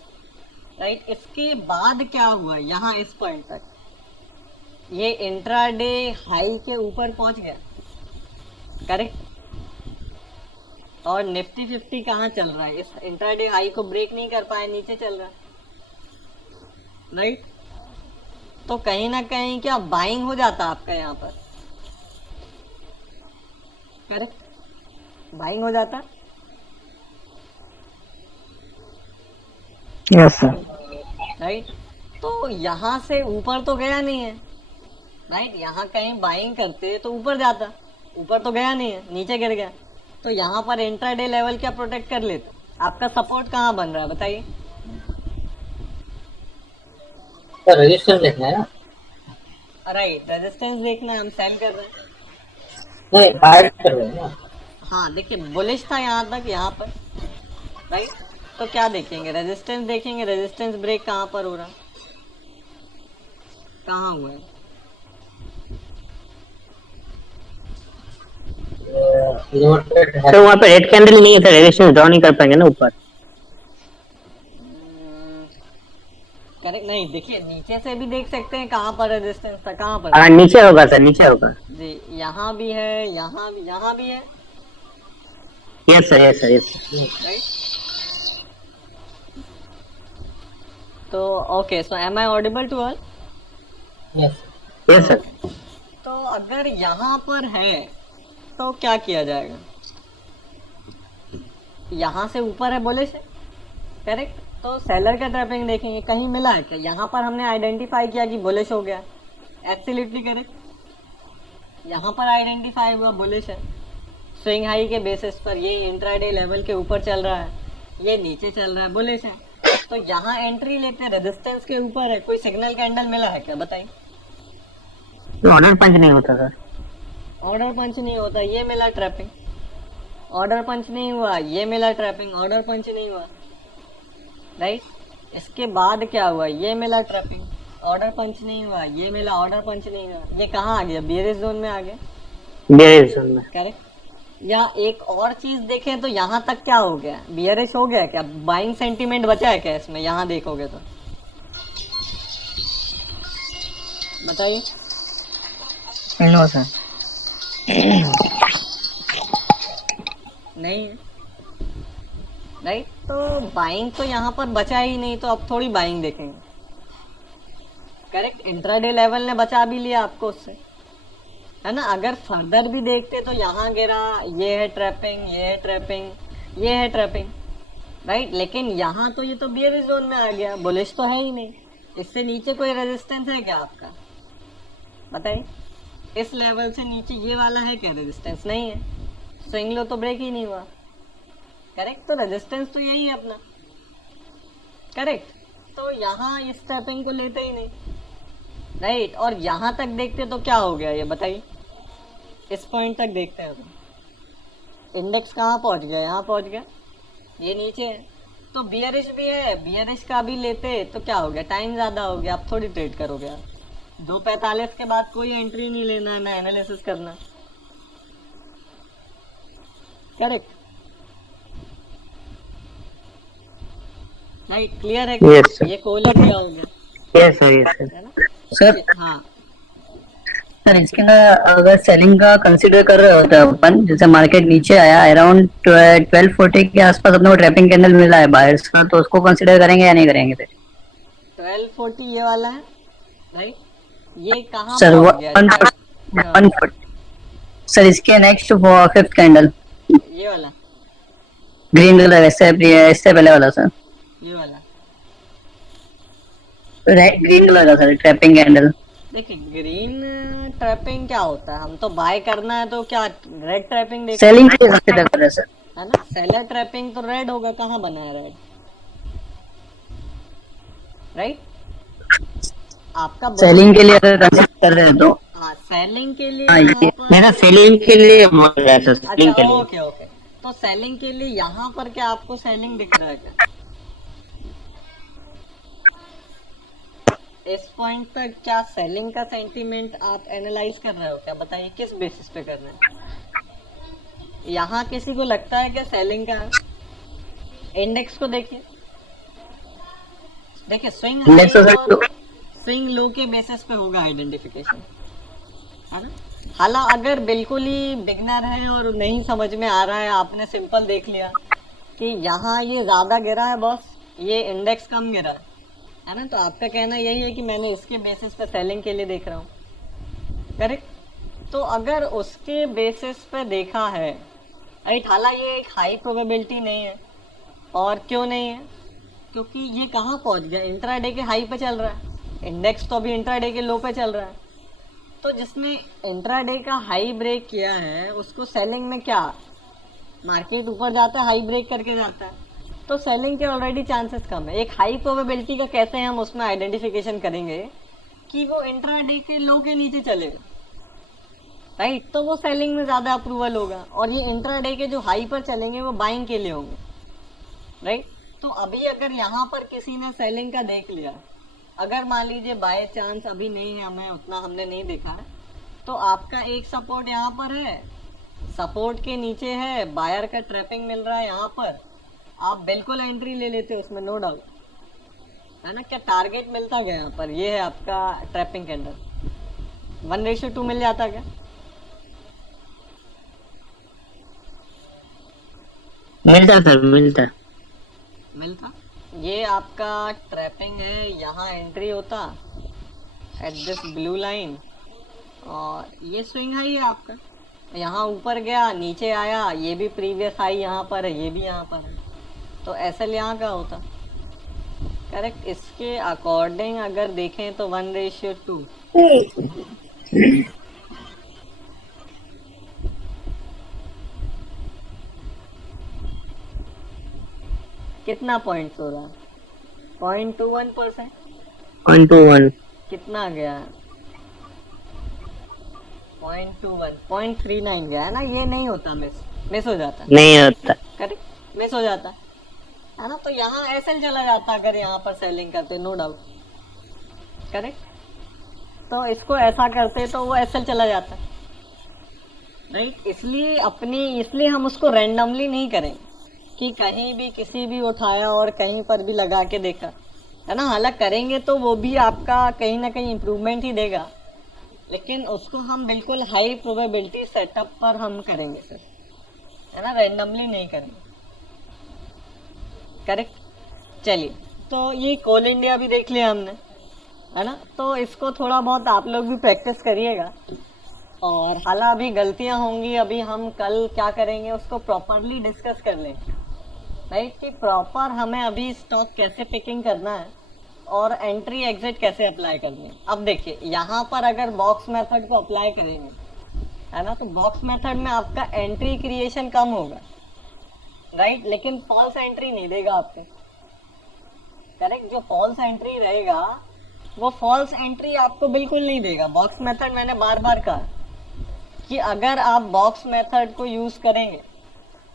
राइट। इसके बाद क्या हुआ, यहाँ इस पॉइंट तक ये इंट्राडे हाई के ऊपर पहुँच गया, करेक्ट। और निफ्टी 50 कहाँ चल रहा है, इस इंट्राडे हाई को ब्रेक नहीं कर पाए, नीचे चल रहा है, राइट। तो कहीं ना कहीं क्या बाइंग हो जाता आपका यहाँ पर, करेक्ट, बाइंग हो जाता, यस सर, राइट। तो यहाँ से ऊपर तो गया नहीं है, राइट, यहाँ कहीं बाइंग करते तो ऊपर जाता, ऊपर तो गया नहीं है, नीचे गिर गया, तो यहाँ पर इंट्राडे लेवल क्या प्रोटेक्ट कर लेता, आपका सपोर्ट कहाँ बन रहा है बताइए। रजिस्टेंस देखना है ना, राइट, रेजिस्टेंस देखना है, हम सेल कर रहे हैं, नहीं बाय कर रहे हैं ना, हाँ देखिए बुलिश था यहाँ तक, यहाँ पर, राइट। तो क्या देखेंगे, रेजिस्टेंस देखेंगे, रेजिस्टेंस ब्रेक कहाँ पर हो रहा है, कहाँ हुआ है? लोअर पे है। तो वहाँ पे रेड कैंडल नहीं है तो रेजिस्टेंस ड्रॉ नहीं कर पाएंगे ना ऊपर। करेक्ट नहीं, देखिए नीचे से भी देख सकते हैं कहाँ पर रेजिस्टेंस था, कहाँ पर? हाँ नीचे होगा सर, नीचे होगा। जी, यहाँ भी है, यहाँ भी है, yes sir, yes sir, yes sir. Right? तो okay, so am I audible to all? Yes yes sir. तो अगर यहाँ पर है तो क्या किया जाएगा? यहाँ से ऊपर है बोले से, करेक्ट? तो सेलर का ट्रैपिंग देखेंगे, कहीं मिला है क्या? यहाँ पर हमने आइडेंटिफाई किया कि बुलिश हो गया, एब्सोल्युटली करेक्ट। यहाँ पर आइडेंटिफाई हुआ बुलिश है, स्विंग हाई के बेसिस पर ये इंट्राडे लेवल के ऊपर चल रहा है, ये नीचे चल रहा है, बुलिश है। तो यहाँ एंट्री लेते हैं, रेजिस्टेंस के ऊपर है, कोई सिग्नल कैंडल मिला है क्या बताइए? तो ऑर्डर पंच नहीं होता सर। ऑर्डर पंच नहीं होता, ये मिला ट्रैपिंग। ऑर्डर पंच नहीं हुआ, ये मिला ट्रैपिंग, ऑर्डर पंच नहीं हुआ, राइट? इसके बाद क्या हुआ? ये मिला ट्रैपिंग, ऑर्डर पंच नहीं हुआ, ये मिला, ऑर्डर पंच नहीं हुआ, ये कहाँ आ गया? बियरिश जोन में आ गया, बेरिश जोन में। करेक्ट? या एक और चीज देखें तो यहाँ तक क्या हो गया? बियरिश हो गया क्या? बाइंग सेंटीमेंट बचा है क्या इसमें? यहाँ देखोगे तो बताइए। No sir. नहीं है, राइट? तो बाइंग तो यहाँ पर बचा ही नहीं, तो अब थोड़ी बाइंग देखेंगे, करेक्ट? इंट्राडे लेवल ने बचा भी लिया आपको उससे, है ना? अगर फर्दर भी देखते तो यहाँ गिरा, ये है ट्रैपिंग, ये है ट्रैपिंग, ये है ट्रैपिंग, राइट? लेकिन यहाँ तो ये तो बियरिश जोन में आ गया, बुलिश तो है ही नहीं। इससे नीचे कोई रेजिस्टेंस है क्या आपका? बताइए, इस लेवल से नीचे ये वाला है क्या रेजिस्टेंस? नहीं है, स्विंग लो तो ब्रेक ही नहीं हुआ, करेक्ट? तो रेजिस्टेंस तो यही है अपना, करेक्ट? तो यहाँ इस ट्रैपिंग को लेते ही नहीं, राइट? और यहाँ तक देखते तो क्या हो गया ये बताइए? इस पॉइंट तक देखते हैं तो इंडेक्स कहाँ पहुँच गया? यहाँ पहुँच गया, ये नीचे है, तो बियरिश भी है, बियरिश का भी लेते तो क्या हो गया? टाइम ज़्यादा हो गया, अब थोड़ी ट्रेड करोगे आप। 2:45 के बाद कोई एंट्री नहीं लेना है, ना एनालिसिस करना, करेक्ट? राइट, क्लियर है? Yes, sir. ये कोल क्या हो गया, यस सर, यस सर। है ना? सर हाँ, सर इसके अंदर अगर सेलिंग का कंसीडर कर रहे होते हैं अपन, जैसे मार्केट नीचे आया अराउंड 1240 के आसपास अपने को ट्रैपिंग कैंडल मिला है बायर्स का, तो उसको कंसीडर करेंगे या नहीं करेंगे फिर? 1240 ये वाला है, राइट? ये कहाँ सर पहुँच गया? 140 सर इसके नेक्स्ट फिफ्थ कैंडल ये वाला, ग्रीन कलर, इससे पहले वाला सर, ये वाला। रेड ग्रीन कलर का सर ट्रैपिंग कैंडल। देखिए ग्रीन ट्रैपिंग क्या होता है? हम तो बाय करना है तो क्या रेड ट्रैपिंग देख, सेलिंग के लिए कंसीडर कर रहे हैं सर। है ना? सेलर ट्रैपिंग तो रेड होगा, कहाँ बना है रेड, राइट? आपका सेलिंग के लिए अगर कंसीडर कर रहे हैं तो हाँ, सेलिंग के लिए हाँ, यहाँ ये पर- मेरा सेलिंग के लिए बोल रहा है सर, सेलिंग के अच्छा, लिए। ओके ओके, तो सेलिंग के लिए यहाँ पर क्या आपको सेलिंग दिख रहा है क्या? इस पॉइंट तक क्या सेलिंग का सेंटीमेंट आप एनालाइज कर रहे हो क्या? बताइए किस बेसिस पे कर रहे हैं? यहाँ किसी को लगता है क्या सेलिंग का है? इंडेक्स को देखिए, देखिए स्विंग Index तो सर तो- स्विंग लो के बेसिस पे होगा आइडेंटिफिकेशन, है ना? हाला अगर बिल्कुल ही बिगनर है और नहीं समझ में आ रहा है, आपने सिंपल देख लिया कि यहाँ ये ज्यादा गिरा है बॉस, ये इंडेक्स कम गिरा है ना? तो आपका कहना यही है कि मैंने इसके बेसिस पे सेलिंग के लिए देख रहा हूँ, करेक्ट? तो अगर उसके बेसिस पे देखा है, राइट, हाला ये एक हाई प्रोबेबिलिटी नहीं है। और क्यों नहीं है? क्योंकि ये कहाँ पहुँच गया? इंट्राडे के हाई पे चल रहा है, इंडेक्स तो अभी इंट्राडे के लो पे चल रहा है। तो जिसने इंट्राडे का हाई ब्रेक किया है उसको सेलिंग में क्या, मार्केट ऊपर जाता है हाई ब्रेक करके जाता है, तो सेलिंग के ऑलरेडी चांसेस कम है। एक हाई प्रोबेबिलिटी का कैसे हम उसमें आइडेंटिफिकेशन करेंगे कि वो इंट्राडे के लो के नीचे चलेगा, राइट? तो वो सेलिंग में ज़्यादा अप्रूवल होगा, और ये इंट्राडे के जो हाई पर चलेंगे वो बाइंग के लिए होंगे, राइट? तो अभी अगर यहाँ पर किसी ने सेलिंग का देख लिया, अगर मान लीजिए बाय चांस अभी नहीं है, हमें उतना हमने नहीं देखा है, तो आपका एक सपोर्ट यहाँ पर है, सपोर्ट के नीचे है, बायर का ट्रैपिंग मिल रहा है यहाँ पर, आप बिल्कुल एंट्री ले लेते हो उसमें, नो डाउट, है ना। क्या टारगेट मिलता गया यहाँ पर, ये है आपका ट्रैपिंग कैंडल, 1:2 मिल जाता क्या? मिलता सर, मिलता। मिलता। ये आपका ट्रैपिंग है, यहाँ एंट्री होता एट दिस ब्लू लाइन, और ये स्विंग हाई है आपका, यहाँ ऊपर गया, नीचे आया, ये भी प्रीवियस हाई यहाँ पर है, ये भी यहाँ पर है, तो एसएल यहाँ का होता। करेक्ट। इसके अकॉर्डिंग अगर देखें तो 1:2। कितना पॉइंट हो रहा है? 0.21%। 121। कितना गया? 0.21, 0.39 गया है ना। ये नहीं होता, मिस हो जाता है। नहीं होता। करेक्ट, मिस हो जाता है ना। तो यहाँ एसएल चला जाता अगर यहाँ पर सेलिंग करते, नो डाउट। करेक्ट। तो इसको ऐसा करते तो वो एसएल चला जाता, राइट। इसलिए हम उसको रैंडमली नहीं करेंगे कि कहीं भी किसी भी उठाया और कहीं पर भी लगा के देखा, है ना। हालांकि करेंगे तो वो भी आपका कहीं ना कहीं इम्प्रूवमेंट ही देगा, लेकिन उसको हम बिल्कुल हाई प्रोबेबिलिटी सेटअप पर हम करेंगे सर, है ना, रैंडमली नहीं करेंगे। करेक्ट। चलिए, तो ये कोल इंडिया भी देख लिया हमने, है ना। तो इसको थोड़ा बहुत आप लोग भी प्रैक्टिस करिएगा, और हालांकि अभी गलतियां होंगी, अभी हम कल क्या करेंगे उसको प्रॉपरली डिस्कस कर लेंगे, राइट, कि प्रॉपर हमें अभी स्टॉक कैसे पिकिंग करना है और एंट्री एग्जिट कैसे अप्लाई करनी है। अब देखिए, यहाँ पर अगर बॉक्स मेथड को अप्लाई करेंगे, है ना, तो बॉक्स मेथड में आपका एंट्री क्रिएशन कम होगा, राइट, लेकिन फॉल्स एंट्री नहीं देगा आपको। करेक्ट। जो फॉल्स एंट्री रहेगा वो फॉल्स एंट्री आपको बिल्कुल नहीं देगा। बॉक्स मेथड मैंने बार बार कहा कि अगर आप बॉक्स मेथड को यूज करेंगे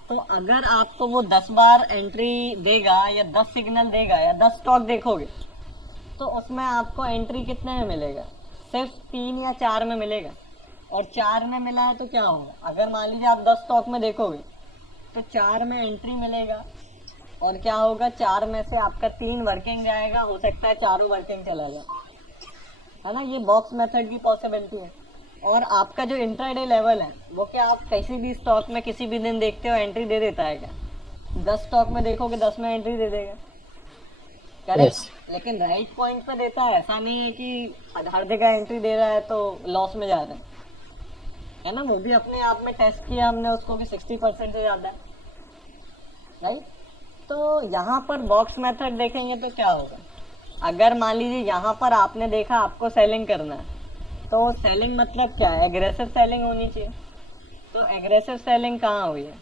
तो अगर आपको वो 10 बार एंट्री देगा या 10 सिग्नल देगा या 10 स्टॉक देखोगे, तो उसमें आपको एंट्री कितने में मिलेगा? सिर्फ 3 या 4 में मिलेगा। और 4 में मिला है तो क्या होगा? अगर मान लीजिए आप 10 स्टॉक में देखोगे तो 4 में एंट्री मिलेगा, और क्या होगा, 4 में से आपका 3 वर्किंग जाएगा, हो सकता है चारों वर्किंग चला जाए, है ना। ये बॉक्स मेथड की पॉसिबिलिटी है। और आपका जो इंट्राडे लेवल है वो क्या आप किसी भी स्टॉक में किसी भी दिन देखते हो एंट्री दे देता है क्या? 10 स्टॉक में देखोगे 10 में एंट्री दे देगा, करेक्ट। लेकिन राइट पॉइंट पे देता है, ऐसा नहीं है कि हर जगह एंट्री दे रहा है तो लॉस में जा रहा है ना। वो भी अपने आप में टेस्ट किया हमने, उसको भी 60% से ज्यादा है, राइट। तो यहाँ पर बॉक्स मेथड देखेंगे तो क्या होगा, अगर मान लीजिए यहाँ पर आपने देखा आपको सेलिंग करना है, तो सेलिंग मतलब क्या है? एग्रेसिव सेलिंग होनी चाहिए। तो एग्रेसिव सेलिंग कहाँ हुई है?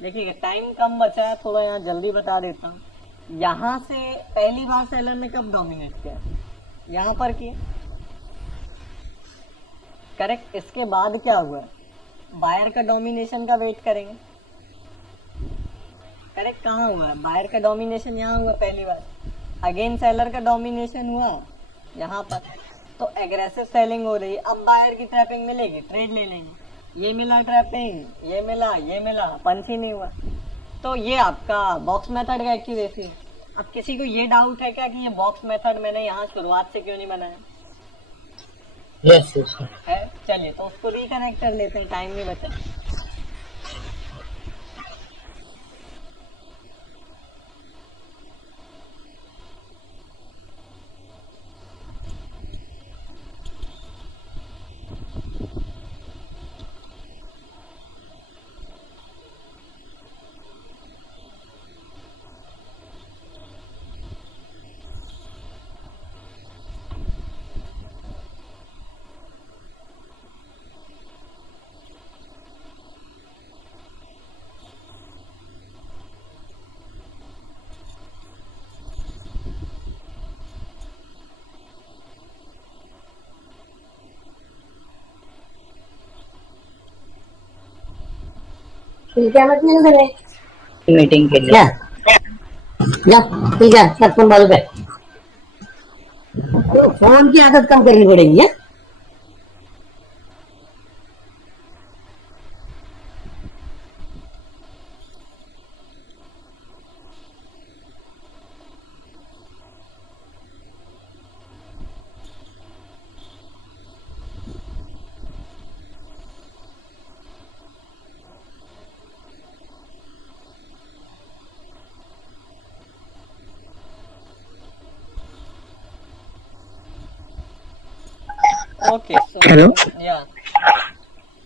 देखिए, टाइम कम बचा है, थोड़ा यहाँ जल्दी बता देता हूँ। यहाँ से पहली बार सेलर ने कब डोमिनेट किया? यहाँ पर किया, करेक्ट। इसके बाद क्या हुआ? बायर का डोमिनेशन का वेट करेंगे, करेक्ट। कहाँ हुआ? बायर का डोमिनेशन यहाँ हुआ पहली बार, अगेन सेलर का डोमिनेशन हुआ यहाँ पर, तो एग्रेसिव सेलिंग हो रही है। अब बायर की ट्रैपिंग मिलेगी, ट्रेड ले लेंगे, ये मिला ट्रैपिंग, ये मिला, पंच ही नहीं हुआ। तो ये आपका बॉक्स मेथड का एक्यूरेसी है। अब किसी को ये डाउट है क्या कि ये बॉक्स मेथड मैंने यहाँ शुरुआत से क्यों नहीं बनाया? यस है। चलिए, तो उसको रिकनेक्ट कर लेते हैं, टाइम नहीं बचा। मीटिंग के लिए या ठीक है, फोन बाजू पे। तो फोन की आदत कम करनी पड़ेगी है? Okay, so Hello? yeah,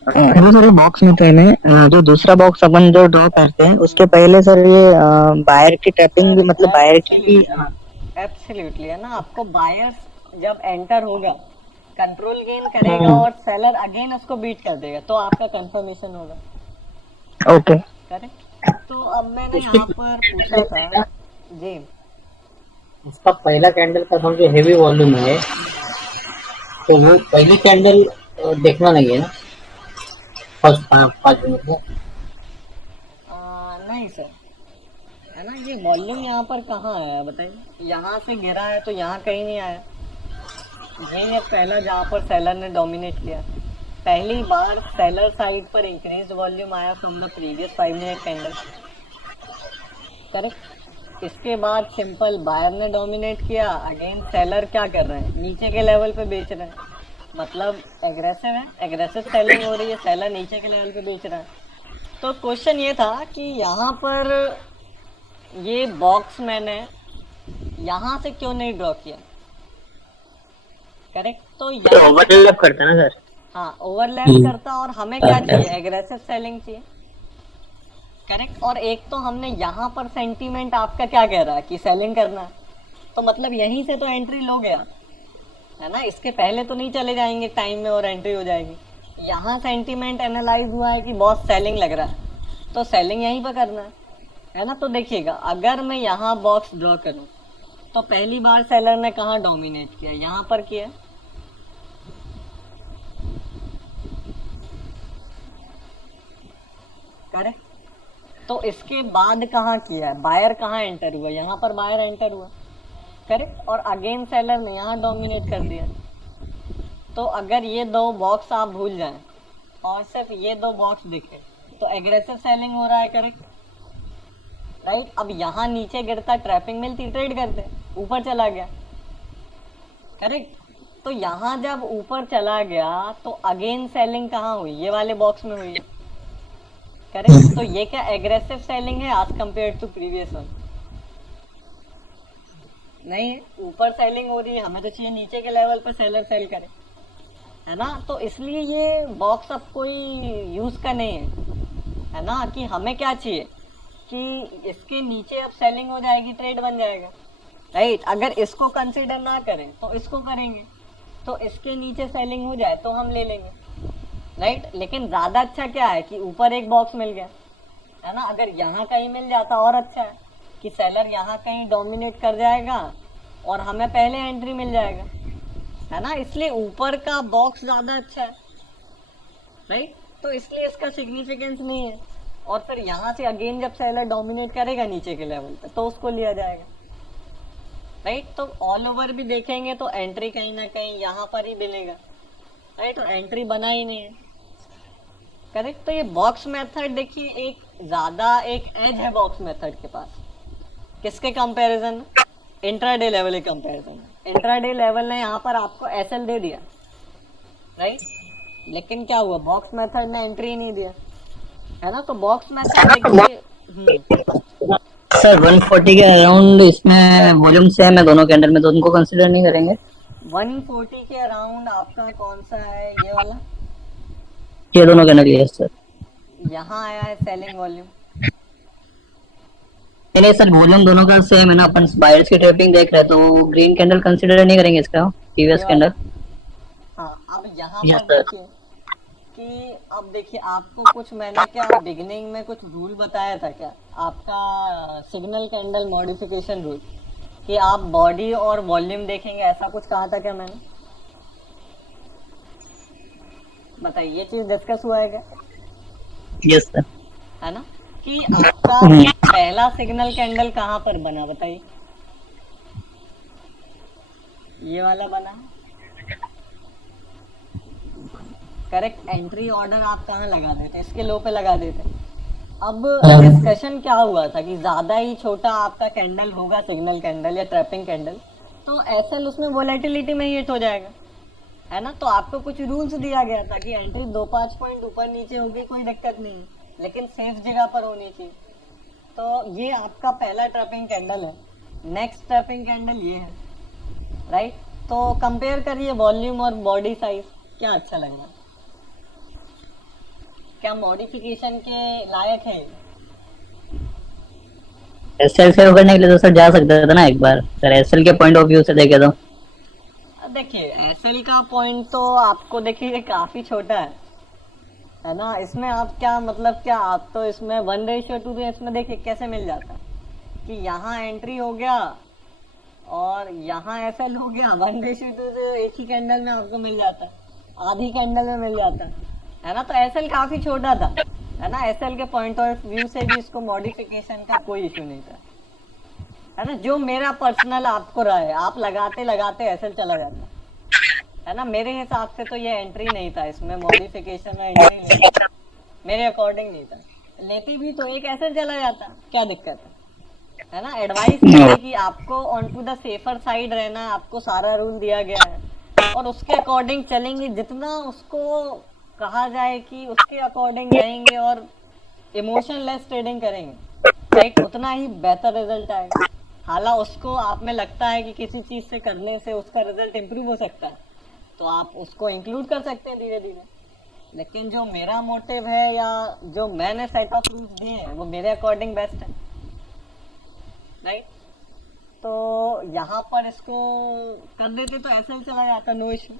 hello sir, box method में जो दूसरा बॉक्स अपन जो ड्रॉ करते हैं उसके पहले सर ये बायर की टैपिंग भी मतलब बायर की भी एब्सोल्युटली है ना। आपको बायर्स जब एंटर होगा, कंट्रोल गेन करेगा और सेलर अगेन उसको बीट कर देगा, तो आपका कंफर्मेशन होगा। ओके। करेक्ट। तो अब मैंने यहाँ पर पूछा था जी, उसका पहला कैंडल का जो हेवी वॉल्यूम है, तो वो पहली कैंडल देखना नहीं है ना, फर्स्ट 5 मिनट में। नहीं सर, है ना। ये वॉल्यूम यहाँ पर कहाँ आया बताइए? यहाँ से गिरा है तो यहाँ कहीं नहीं आया। ये है पहला जहाँ पर सेलर ने डोमिनेट किया। पहली बार सेलर साइड पर इंक्रीज वॉल्यूम आया from the previous 5 minute candle. Correct. इसके बाद सिंपल बायर ने डोमिनेट किया, अगेन सेलर क्या कर रहे हैं, नीचे के लेवल पे बेच रहे हैं, मतलब एग्रेसिव है, एग्रेसिव सेलिंग हो रही है, सेलर नीचे के लेवल पे बेच रहा है। तो क्वेश्चन ये था कि यहाँ पर ये बॉक्स मैंने यहाँ से क्यों नहीं ड्रॉ किया। करेक्ट। तो यहाँ ओवरलैप करता है ना सर। हाँ, ओवरलैप करता, और हमें क्या चाहिए, एग्रेसिव सेलिंग चाहिए। करेक्ट। और एक तो हमने यहाँ पर सेंटीमेंट आपका क्या कह रहा है कि सेलिंग करना है, तो मतलब यहीं से तो एंट्री लो गया है ना। इसके पहले तो नहीं चले जाएंगे टाइम में और एंट्री हो जाएगी। यहाँ सेंटीमेंट एनालाइज हुआ है कि बहुत सेलिंग लग रहा है, तो सेलिंग यहीं पर करना है ना। तो देखिएगा, अगर मैं यहाँ बॉक्स ड्रॉ करूँ तो पहली बार सेलर ने कहाँ डोमिनेट किया, यहाँ पर किया। करेक्ट। तो इसके बाद कहाँ किया है, बायर कहाँ एंटर हुआ, यहाँ पर बायर एंटर हुआ। करेक्ट। और अगेन सेलर ने यहाँ डोमिनेट कर दिया। तो अगर ये दो बॉक्स आप भूल जाएं और सिर्फ ये दो बॉक्स दिखे तो एग्रेसिव सेलिंग हो रहा है। करेक्ट। राइट। अब यहाँ नीचे गिरता, ट्रैपिंग मिलती, ट्रेड करते, ऊपर चला गया। करेक्ट। तो यहाँ जब ऊपर चला गया तो अगेन सेलिंग कहाँ हुई, ये वाले बॉक्स में हुई है। करेक्ट। तो ये क्या एग्रेसिव सेलिंग है आज कंपेयर टू प्रीवियस वन? नहीं है, ऊपर सेलिंग हो रही है, हमें तो चाहिए नीचे के लेवल पर सेलर सेल करे, है ना। तो इसलिए ये बॉक्स अब कोई यूज का नहीं है ना। कि हमें क्या चाहिए कि इसके नीचे अब सेलिंग हो जाएगी, ट्रेड बन जाएगा। राइट। अगर इसको कंसीडर ना करें तो इसको करेंगे, तो इसके नीचे सेलिंग हो जाए तो हम ले लेंगे। राइट। लेकिन ज्यादा अच्छा क्या है कि ऊपर एक बॉक्स मिल गया, है ना। अगर यहाँ कहीं मिल जाता और अच्छा है कि सेलर यहाँ कहीं डोमिनेट कर जाएगा और हमें पहले एंट्री मिल जाएगा, है ना। इसलिए ऊपर का बॉक्स ज्यादा अच्छा है। राइट। तो इसलिए इसका सिग्निफिकेंस नहीं है। और फिर यहाँ से अगेन जब सेलर डोमिनेट करेगा नीचे के लेवल पे तो उसको लिया जाएगा। राइट। तो ऑल ओवर भी देखेंगे तो एंट्री कहीं ना कहीं यहाँ पर ही मिलेगा। राइट। और एंट्री बना ही नहीं है। करेक्ट। तो ये बॉक्स मेथड देखिए, एक ज्यादा एक एज है बॉक्स मेथड के पास। किसके कंपैरिजन में? इंट्राडे लेवल के कंपैरिजन में। इंट्राडे लेवल ने यहाँ पर आपको एसएल दे दिया। राइट। लेकिन क्या हुआ, बॉक्स मेथड ने एंट्री नहीं दिया, है ना। तो बॉक्स मेथड देखिए सर 140 के अराउंड इसमें वॉल्यूम सेम है दोनों कैंडल में, तो उनको कंसीडर नहीं करेंगे। 140 के अराउंड आपका कौन सा है, ये वाला? ये दोनों कैंडल ये सर। यहाँ आया है सेलिंग वॉल्यूम। नहीं सर, वॉल्यूम दोनों का सेम है ना। अपन बायर्स की ट्रैपिंग देख रहे हैं तो ग्रीन कैंडल कंसीडर नहीं करेंगे इसका, प्रीवियस कैंडल। हाँ। अब यहाँ Yes, पर sir. देखिए कि अब देखिए आपको कुछ मैंने क्या बिगिनिंग में कुछ रूल बताया था क्या, आपका सिग्नल कैंडल मॉडिफिकेशन रूल, कि आप बॉडी और वॉल्यूम देखेंगे, ऐसा कुछ कहा था क्या मैंने? बताइए, ये चीज डिस्कस हुआ है क्या? Yes sir. है ना, कि आपका पहला सिग्नल कैंडल कहाँ पर बना, बताइए। ये वाला बना, करेक्ट एंट्री ऑर्डर आप कहाँ लगा देते, इसके लो पे लगा देते। अब डिस्कशन क्या हुआ था कि ज्यादा ही छोटा आपका कैंडल होगा, सिग्नल कैंडल या ट्रैपिंग कैंडल, तो एसएल उसमें वोलेटिलिटी में हिट हो जाएगा, है ना। तो आपको कुछ रूल्स दिया गया था कि एंट्री 2-5 पॉइंट ऊपर नीचे होगी कोई दिक्कत नहीं है, लेकिन सेफ जगह पर होनी चाहिए। तो ये आपका पहला ट्रैपिंग कैंडल है। नेक्स्ट ट्रैपिंग कैंडल ये है, राइट। तो कंपेयर करिए वॉल्यूम और बॉडी साइज, क्या अच्छा लग रहा है, क्या मॉडिफिकेशन के लायक है? एसएल से करने के लिए तो सर जा सकते थे ना एक बार, सर एसएल के पॉइंट ऑफ व्यू से देखे तो। देखिए एसएल का पॉइंट तो आपको देखिए काफी छोटा है ना। इसमें आप क्या मतलब क्या आप तो इसमें 1:2 इसमें देखिए कैसे मिल जाता कि यहाँ एंट्री हो गया और यहाँ एसएल हो गया, 1:2 से एक ही कैंडल में आपको मिल जाता, आधी कैंडल में मिल जाता है ना। तो एसएल काफी छोटा था, है ना। एसएल के पॉइंट ऑफ व्यू से भी इसको मॉडिफिकेशन का कोई इशू नहीं था, है ना। जो मेरा पर्सनल आपको राय है, आप लगाते लगाते एसएल चला जाता, है ना। मेरे हिसाब से तो ये एंट्री नहीं था, इसमें मॉडिफिकेशन में एंट्री नहीं था, मेरे अकॉर्डिंग नहीं था। लेती भी तो एक एसएल चला जाता, क्या दिक्कत है ना। एडवाइस है कि आपको on to the safer side रहना है, आपको सारा रूल दिया गया है और उसके अकॉर्डिंग चलेंगे, जितना उसको कहा जाए कि उसके अकॉर्डिंग रहेंगे और इमोशनलेस ट्रेडिंग करेंगे, राइट, उतना ही बेहतर रिजल्ट आएगा। हालांकि उसको आप में लगता है कि किसी चीज से करने से उसका रिजल्ट इंप्रूव हो सकता है, तो आप उसको इंक्लूड कर सकते हैं धीरे धीरे। लेकिन जो मेरा मोटिव है या जो मैंने सेट ऑफ रूल्स दिए हैं वो मेरे अकॉर्डिंग बेस्ट है, राइट। तो यहाँ पर इसको कर देते तो एसएल चला जाता, नो इशू,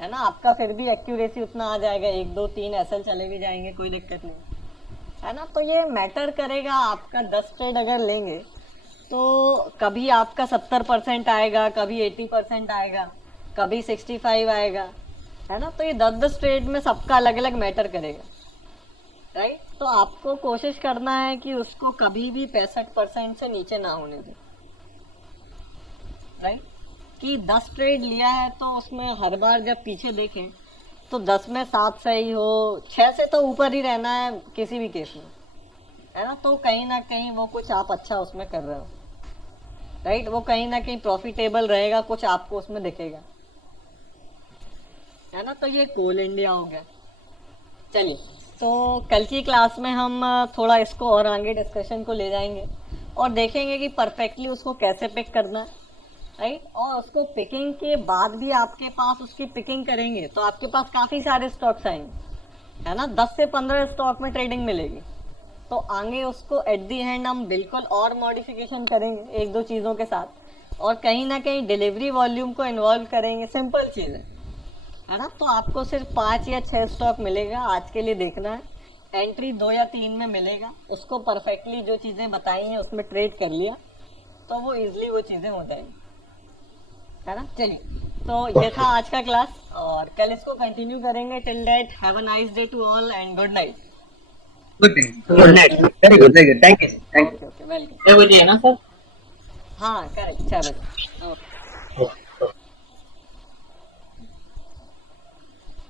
है ना। आपका फिर भी एक्यूरेसी उतना आ जाएगा, 1 2 3 एसएल चले भी जाएंगे, कोई दिक्कत नहीं, है ना। तो ये मैटर करेगा, आपका 10 ट्रेड अगर लेंगे तो कभी आपका 70% आएगा, कभी 80% आएगा, कभी 65 आएगा, है ना। तो ये 10-10 ट्रेड में सबका अलग अलग मैटर करेगा, राइट। तो आपको कोशिश करना है कि उसको कभी भी 65% से नीचे ना होने दें, राइट। कि 10 ट्रेड लिया है तो उसमें हर बार जब पीछे देखें तो 10 में 7 सही हो, 6 से तो ऊपर ही रहना है किसी भी केस में, है ना। तो कहीं ना कहीं वो कुछ आप अच्छा उसमें कर रहे हो, राइट। वो कहीं ना कहीं प्रॉफिटेबल रहेगा, कुछ आपको उसमें दिखेगा, है ना। तो ये कोल इंडिया हो गया। चलिए, तो कल की क्लास में हम थोड़ा इसको और आगे डिस्कशन को ले जाएंगे और देखेंगे कि परफेक्टली उसको कैसे पिक करना है, राइट। और उसको पिकिंग के बाद भी आपके पास उसकी पिकिंग करेंगे तो आपके पास काफ़ी सारे स्टॉक्स आएंगे, है ना। 10 से 15 स्टॉक में ट्रेडिंग मिलेगी। तो आगे उसको एट दी एंड हम बिल्कुल और मॉडिफिकेशन करेंगे 1-2 चीज़ों के साथ, और कहीं ना कहीं डिलीवरी वॉल्यूम को इन्वॉल्व करेंगे। सिंपल चीज़ है ना। तो आपको सिर्फ 5 या 6 स्टॉक मिलेगा आज के लिए, देखना है एंट्री 2 या 3 में मिलेगा, उसको परफेक्टली जो चीज़ें बताई हैं उसमें ट्रेड कर लिया तो वो इजली वो चीज़ें हो जाएंगी, है ना। चलिए, तो ये था आज का क्लास और कल इसको कंटिन्यू करेंगे। Till that have a nice day to all and good night. Good night, very good, thank you, okay okay, welcome. 6 बजे है ना सर? हाँ करेक्ट, 6 बजे। ओके।